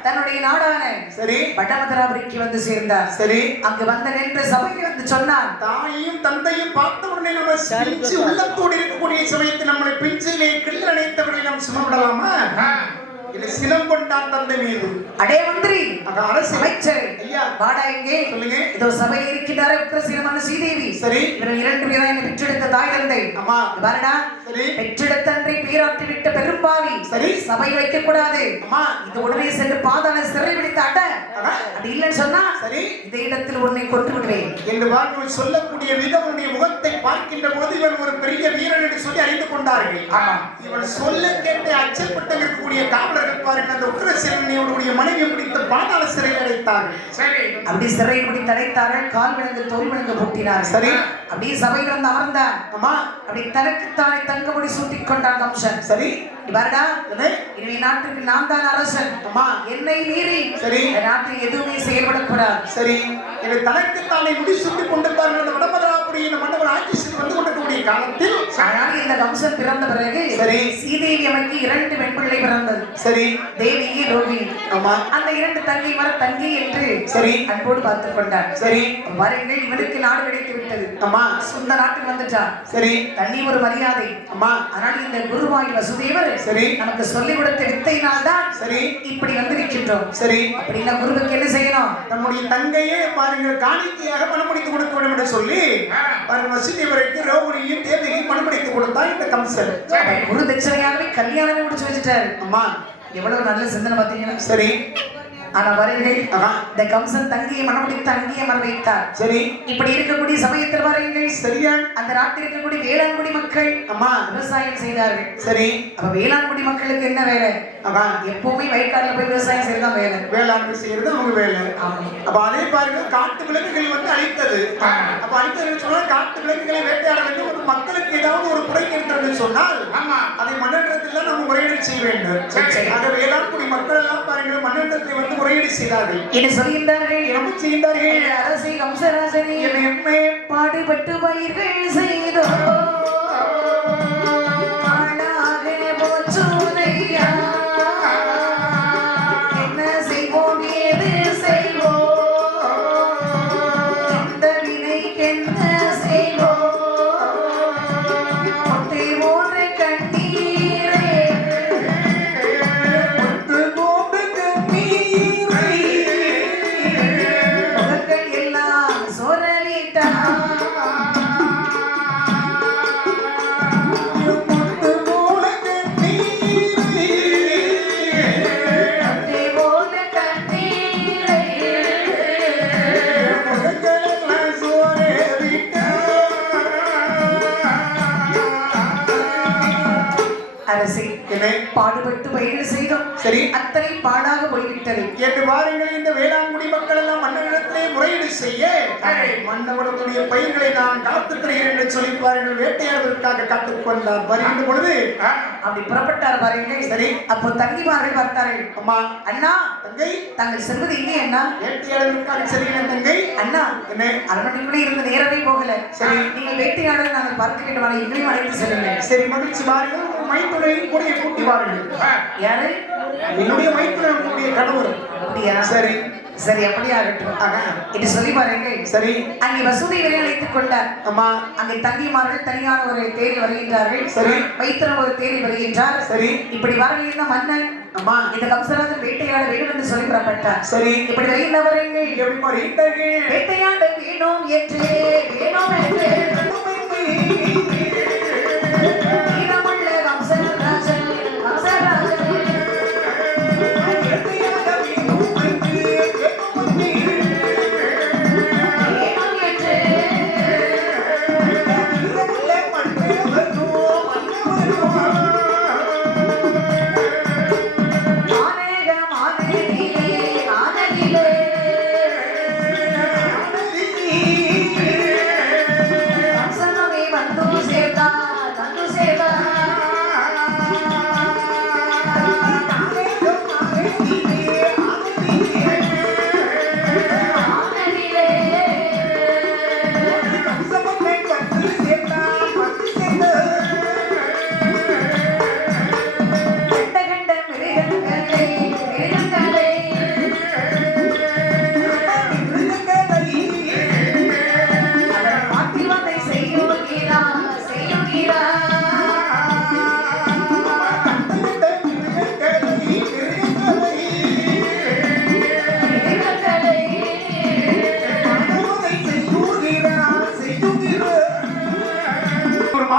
தன்னுடைய நாடான சரி வடமதுராபுரிக்கு வந்து சேர்ந்தார். சரி அங்கு வந்த நின்று சபைக்கு வந்து சொன்னார். தாயையும் தந்தையும் பார்த்த உடனே நம்ம சிரிச்சு உள்ளத்தோடு இருக்கக்கூடிய சமயத்தில் நம்மளை பிஞ்சிலே கிள்ள அணைத்தவர்களை நாம் சுமவிடலாமா? இது சினம் கொண்டான் தந்தை மீது. அடே மந்திரி அரசு அமைச்சர் ஐயா வாடா எங்கே சொல்லுங்க. இதோ சபையில் இருக்கின்றாரே உத்தரசீலமான ஸ்ரீதேவி. சரி இவர்கள் 2 பேரும் என்னை பெற்றெடுத்த தாய் தந்தை. ஆமா வாடா. சரி பெற்றெடுத்த அன்றை பேராட்டி விட்ட பெரும்பாவி. சரி சபை வைக்க கூடாது. ஆமா இது உடனே சென்று பாதாள சிறை பிடித்த அட அது இல்லைன்னு சொன்னா சரி இந்த இடத்தில் உன்னை கொன்று விடுவேன் என்று வார்த்தை சொல்லக்கூடிய விதம் உன்னுடைய முகத்தை பார்க்க பார்க்கின்ற போது இவன் ஒரு பெரிய வீரன் என்று சொல்லி அறிந்து கொண்டார்கள். இவன் சொல்ல கேட்டு அச்சப்பட்டு இருக்கக்கூடிய காவலர்கள் பாருங்கள் அந்த உக்ரசேனனுடைய மனைவி பிடித்த பாதாள சிறையில் அடைத்தார்கள். சரி, அப்படி சிறை பிடித்து அடைத்தார்கள். கால் விலங்கு தோல் விலங்கு போட்டினார். சரி, அப்படியே சபையில் வந்து அமர்ந்தான். ஆமா, அப்படி தனக்குத்தானே தங்கமுடி சூட்டிக் கொண்டான் கம்சன். சரி, வருடா இனிமே நாட்டுக்கு நான் தான் அரசன். அம்மா, என்னை மீறி சரி நாட்டில் எதுவுமே செயல்படக்கூடாது. சரி, இவை தனக்குத்தானே முடி சுட்டிக் கொண்டிருப்பார்கள். அந்த வடபதராபுரி இந்த மன்னவன் ஆட்சி செய்து வந்து கொண்டிருக்கக்கூடிய காலத்தில் ஆனால் இந்த கம்சன் பிறந்த பிறகு சரி சீதேவி அம்மைக்கு 2 பெண் பிள்ளை பிறந்தது. சரி, தேவி ரோகிணி. ஆமா, அந்த 2 தங்கை மர தங்கி என்று சரி அன்போடு பார்த்துக் கொண்டார். சரி, பாருங்கள் இவனுக்கு நாடு கிடைத்து விட்டது. ஆமா, சொந்த நாட்டுக்கு வந்துட்டான். சரி, தண்ணி ஒரு மரியாதை. ஆமா, ஆனால் இந்த குருவாய் வசுதேவர் சரி நமக்கு சொல்லிக் கொடுத்த வித்தையினால் தான் சரி இப்படி வந்திருக்கின்றோம். சரி, அப்படின்னா குருவுக்கு என்ன செய்யணும்? நம்முடைய தங்கையே பாருங்கள் காணிக்கையாக பணமுடித்து கொடுக்க வேண்டும் என்று சொல்லி பாருங்கள் வசுதேவருக்கு ரோகிணியும் தேவியையும் பணமுடித்து கொடுத்தா இந்த கம்சன். குரு தட்சணையாகவே கல்யாணமே முடிச்சு வச்சுட்டாரு. அம்மா, எவ்வளவு நல்ல சிந்தனை பார்த்தீங்கன்னா. சரி, ஆனா வருங்கள் இந்த கம்சன் தங்கியை மனமுடித்து அங்கேயே மர வைத்தார். சரி, இப்படி இருக்கக்கூடிய சமயத்தில் வருங்கள் சரியா அந்த நாட்டில் இருக்கக்கூடிய வேளாண்குடி மக்கள் அம்மா விவசாயம் செய்தார்கள். சரி, அப்ப வேளாண்குடி மக்களுக்கு என்ன வேலை? எப்பவுமே வயக்காட்டுல போய் விவசாயம் செய்யறதான் வேலை. வேளாண்மை செய்யறது அவங்க வேலை. அப்ப அதே பாருங்க காட்டு விலங்குகள் வந்து அழித்தது. அப்ப அழித்ததுன்னு சொன்னா காட்டு விலங்குகளை வேட்டையாட வேண்டும். ஒரு மக்களுக்கு ஏதாவது ஒரு குறை இருக்கிறது சொன்னால் அதை மன்னரிடத்தில் நம்ம முறையீடு செய்ய வேண்டும். ஆக வேளாண்குடி மக்கள் எல்லாம் பாருங்க மன்னரிடத்தை வந்து முறையீடு செய்தார்கள். என்ன சொல்கின்றார்கள்? என்ன செய்தார்கள்? அரசை கம்சராசனே என்னை பாடுபட்டு பயிர்கள் செய்தோ பாடுபட்டு பயிர்கள் செய்தோம். சரி, அத்தனை பாடாக போய்விட்டது. கேட்டு பாருங்கள் இந்த வேளாண்குடி மக்கள் எல்லாம் மன்னனிடத்திலே முறையீடு செய்ய மன்னவனுடைய பயிர்களை நான் காத்து தருகிறேன் என்று சொல்லி பாருங்கள் வேட்டையாடுவதற்காக காத்துக்கொண்டார். வருகின்ற பொழுது அப்படி புறப்பட்டார் பாருங்கள். சரி, அப்போ தங்கிமார்கள் பார்த்தார்கள். அம்மா, அண்ணா தங்கை தாங்கள் செல்வது இங்கே அண்ணா? வேட்டையாடுவதற்காக செல்கிறேன் தங்கை. அண்ணா என்ன அரண்மனைக்குள்ளே இருந்து நேரவே போகல. சரி, நீங்கள் வேட்டையாட நாங்கள் பார்க்க வேண்டும். எங்களையும் அழைத்து செல்லுங்கள். சரி, மகிழ்ச்சி. பாருங்கள் மைத்துனையும் கூட கூட்டி வாருங்கள். யாரு? என்னுடைய மைத்துனுடைய கணவர். அப்படியா? சரி சரி, அப்படியே ஆகட்டும் என்று சொல்லி பாருங்கள். சரி, அங்கே வசுதேவரை அழைத்துக் கொண்டார். அம்மா, அங்கே தங்கிமார்கள் தனியான ஒரு தேரில் வருகின்றார்கள். சரி, வைத்திரம் ஒரு தேரில் வருகின்றார். சரி, இப்படி வரவிருந்த மன்னன் அம்மா இந்த கம்சராஜன் வேட்டையாட வேண்டும் என்று சொல்லி புறப்பட்டார். சரி, இப்படி வருகின்றவர்கள் எப்படி வருகின்றார்கள்? வேட்டையாட வேணும் என்று வேணும் என்று வீரமுள்ள கம்சராஜன் கம்சராஜன்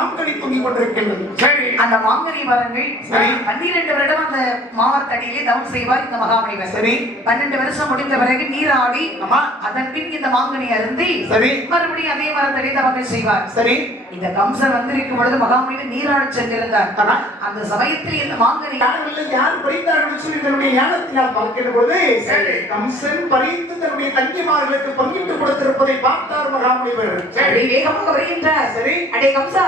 மாங்கனி தொங்கிக் கொண்டிருக்கின்றது. சரி, அந்த மாங்கனி மரங்கள் சரி. 12 வருடம் அந்த மாவட்டடியிலே தவம் செய்வார் இந்த மகாமுனிவர். சரி, 12 வருஷம் முடிந்த பிறகு நீராடி ஆமா, அதன் பின் இந்த மாங்கனி அருந்தி சரி, மறுபடியும் அதே மரத்தடி தவங்கள் செய்வார். சரி. இந்த கம்சன் வந்திருக்கும் பொழுது மகாமுனிவர் நீராடி சென்றிருந்தார். ஆமா. அந்த சமயத்தில் இந்த மாங்கனி யாரும் யார் பறித்தார்கள் சொல்லி தன்னுடைய ஞானத்தினால் பார்க்கின்ற பொழுது கம்சன் பறித்து தன்னுடைய தங்கிமார்களுக்கு பங்கிட்டு கொடுத்திருப்பதை பார்த்தார் மகாமுனிவர். அப்படி வேகமாக வருகின்றார். சரி, அடே கம்சா,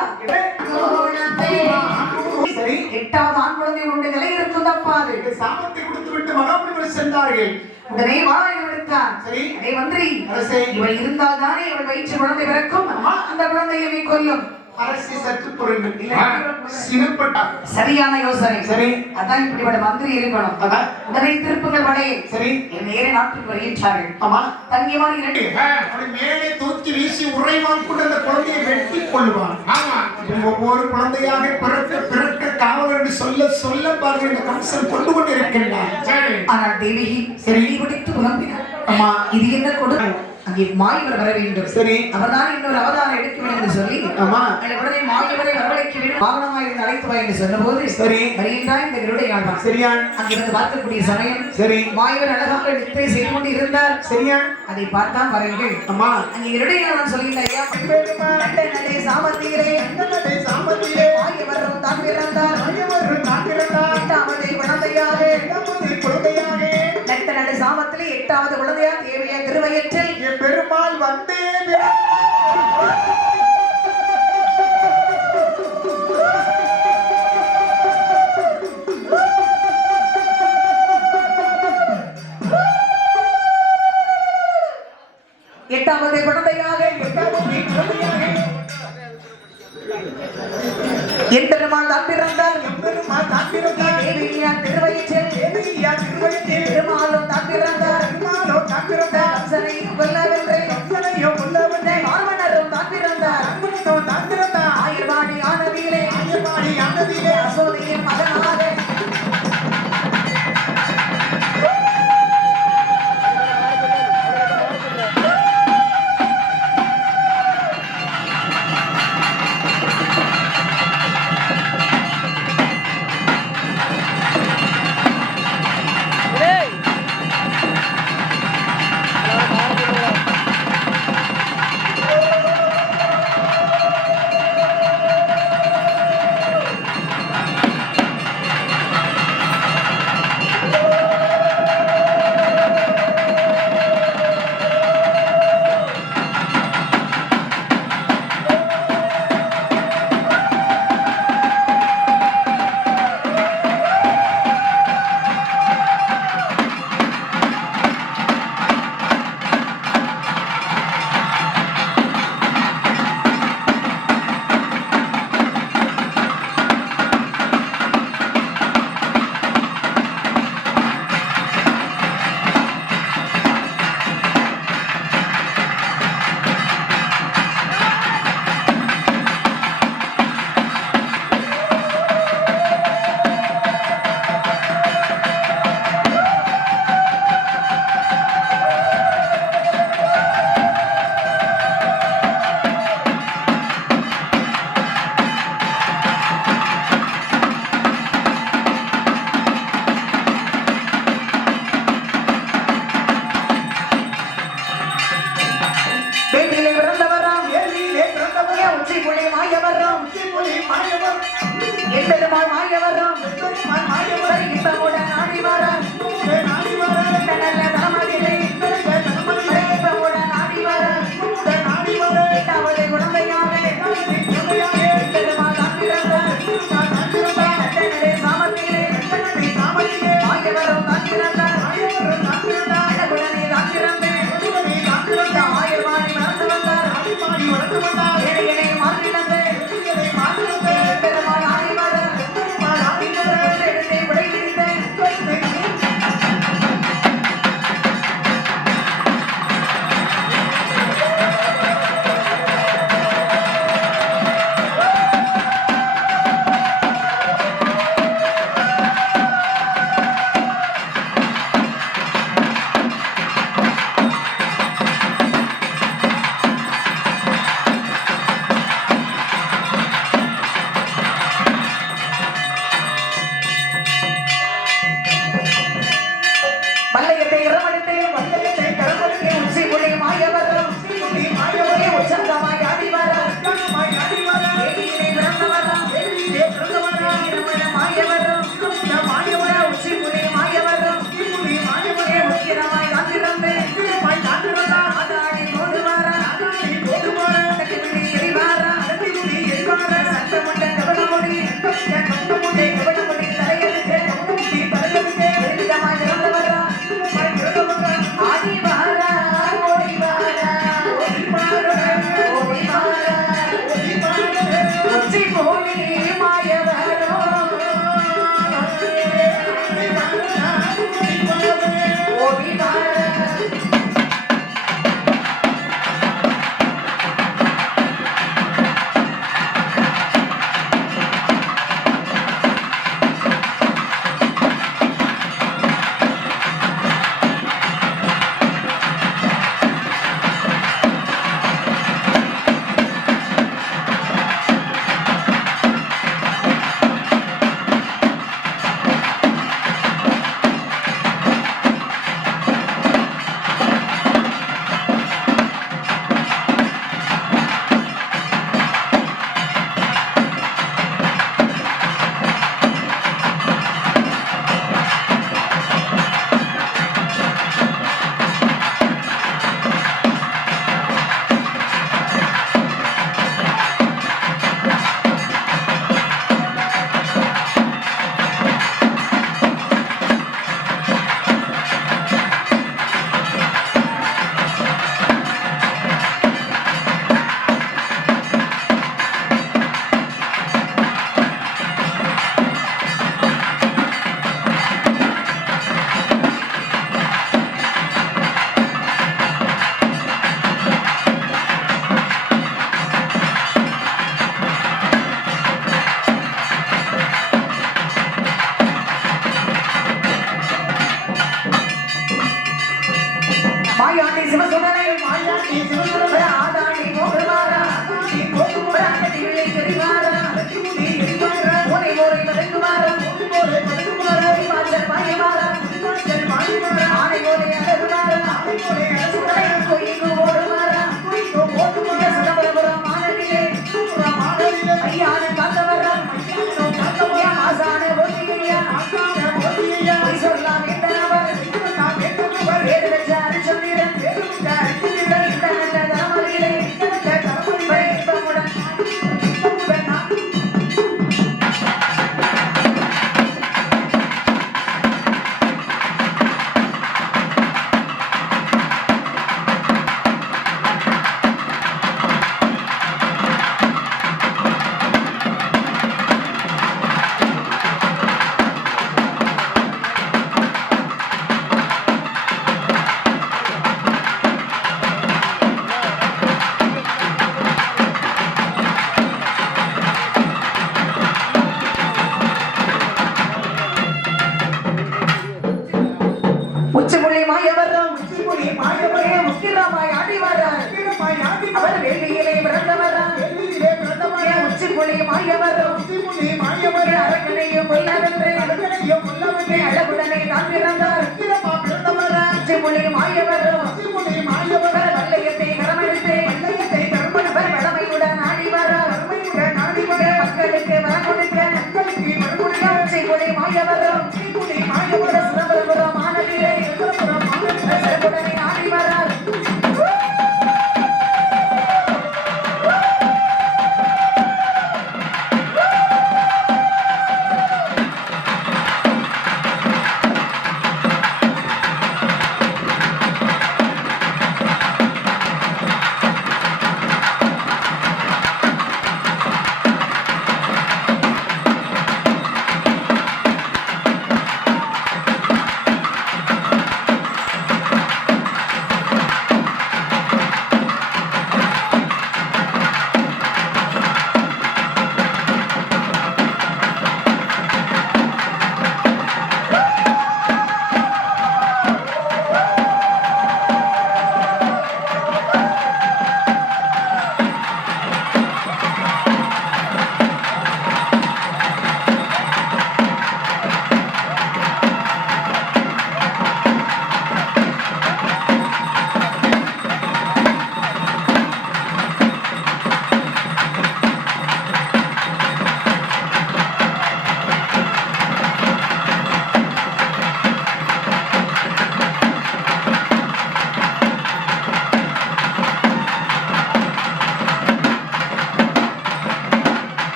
சரி, 8வது ஆண் குழந்தை உண்டு நிலை இருக்கும் தப்பாது. சாபத்தை கொடுத்து விட்டு மகாமுனிவர் சென்றார்கள். உடனே வாழாயம் எடுத்தார். சரி, அதே மந்திரி, அரசே, இவள் இருந்தால் தானே இவள் வயிற்று குழந்தை பிறக்கும். அந்த குழந்தையை கொல்லும். அரசு சற்று பொருள் சினப்பட்டார். சரியான யோசனை. சரி, அதான் இப்படிப்பட்ட மந்திரி இருக்கணும். உடனே திருப்புகள் படையை சரி நேரே நாட்டுக்கு வருகின்றார்கள். ஆமா, தங்கியவான் இரண்டு அப்படி மேலே தூக்கி வீசி உறைவான் கொண்டு அந்த குழந்தையை வெட்டி கொள்வான். ஆமா, ஒவ்வொரு குழந்தையாக பிறக்க பிறக்க காவல் என்று சொல்ல சொல்ல பாருங்கள் இந்த கம்சன் கொண்டு கொண்டு இருக்கின்றான். ஆனால் தேவகி சரி பிடித்து புலம்பினார். ஆமா, இது என்ன கொடுமை? அங்கே மாயவர் வர வேண்டும். சரி, அவர்தான் இன்னொரு அவதாரம் எடுக்க வேண்டும் என்று சொல்லி ஆமா, உடனே மாயவரை வரவழைக்க வேண்டும். வாகனமாக இருந்து அழைத்து வா என்று சொன்ன போது சரி வருகின்றான் இந்த கருடை ஆழ்வான். சரியா, அங்கிருந்து பார்க்கக்கூடிய சமயம் சரி மாயவர் அழகாக நித்திரை செய்து கொண்டு இருந்தார். சரியா, அதை பார்த்தான் வருங்கள். ஆமா, அங்கே கருடை ஆழ்வான் சொல்கின்றார், சாமத்தியிலே சாமத்திலே மாயவரும் தான் பிறந்தார். மாயவரும் தான் பிறந்தார். 8வது குழந்தையாக நட்ட நடு சாமத்திலே 8வது குழந்தையா தேவையா திருவயிற்றில் என் பெருமாள் வந்தே எட்டாவது குழந்தையாக என் பெருமாள் தான் பிறந்தார். தேவியா திருவயிற்றில் பெருமாளும் தான் பிறந்தார். கம்சனையும் கொல்லவில்லை. மாமன்னரும் தான் பிறந்தார். ஆயிரவாடி ஆனதியிலே அசோதையின் மகனாக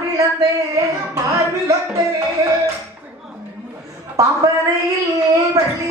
மார்பிளந்தே மார்பிளந்தே பாம்பனையில் பள்ளி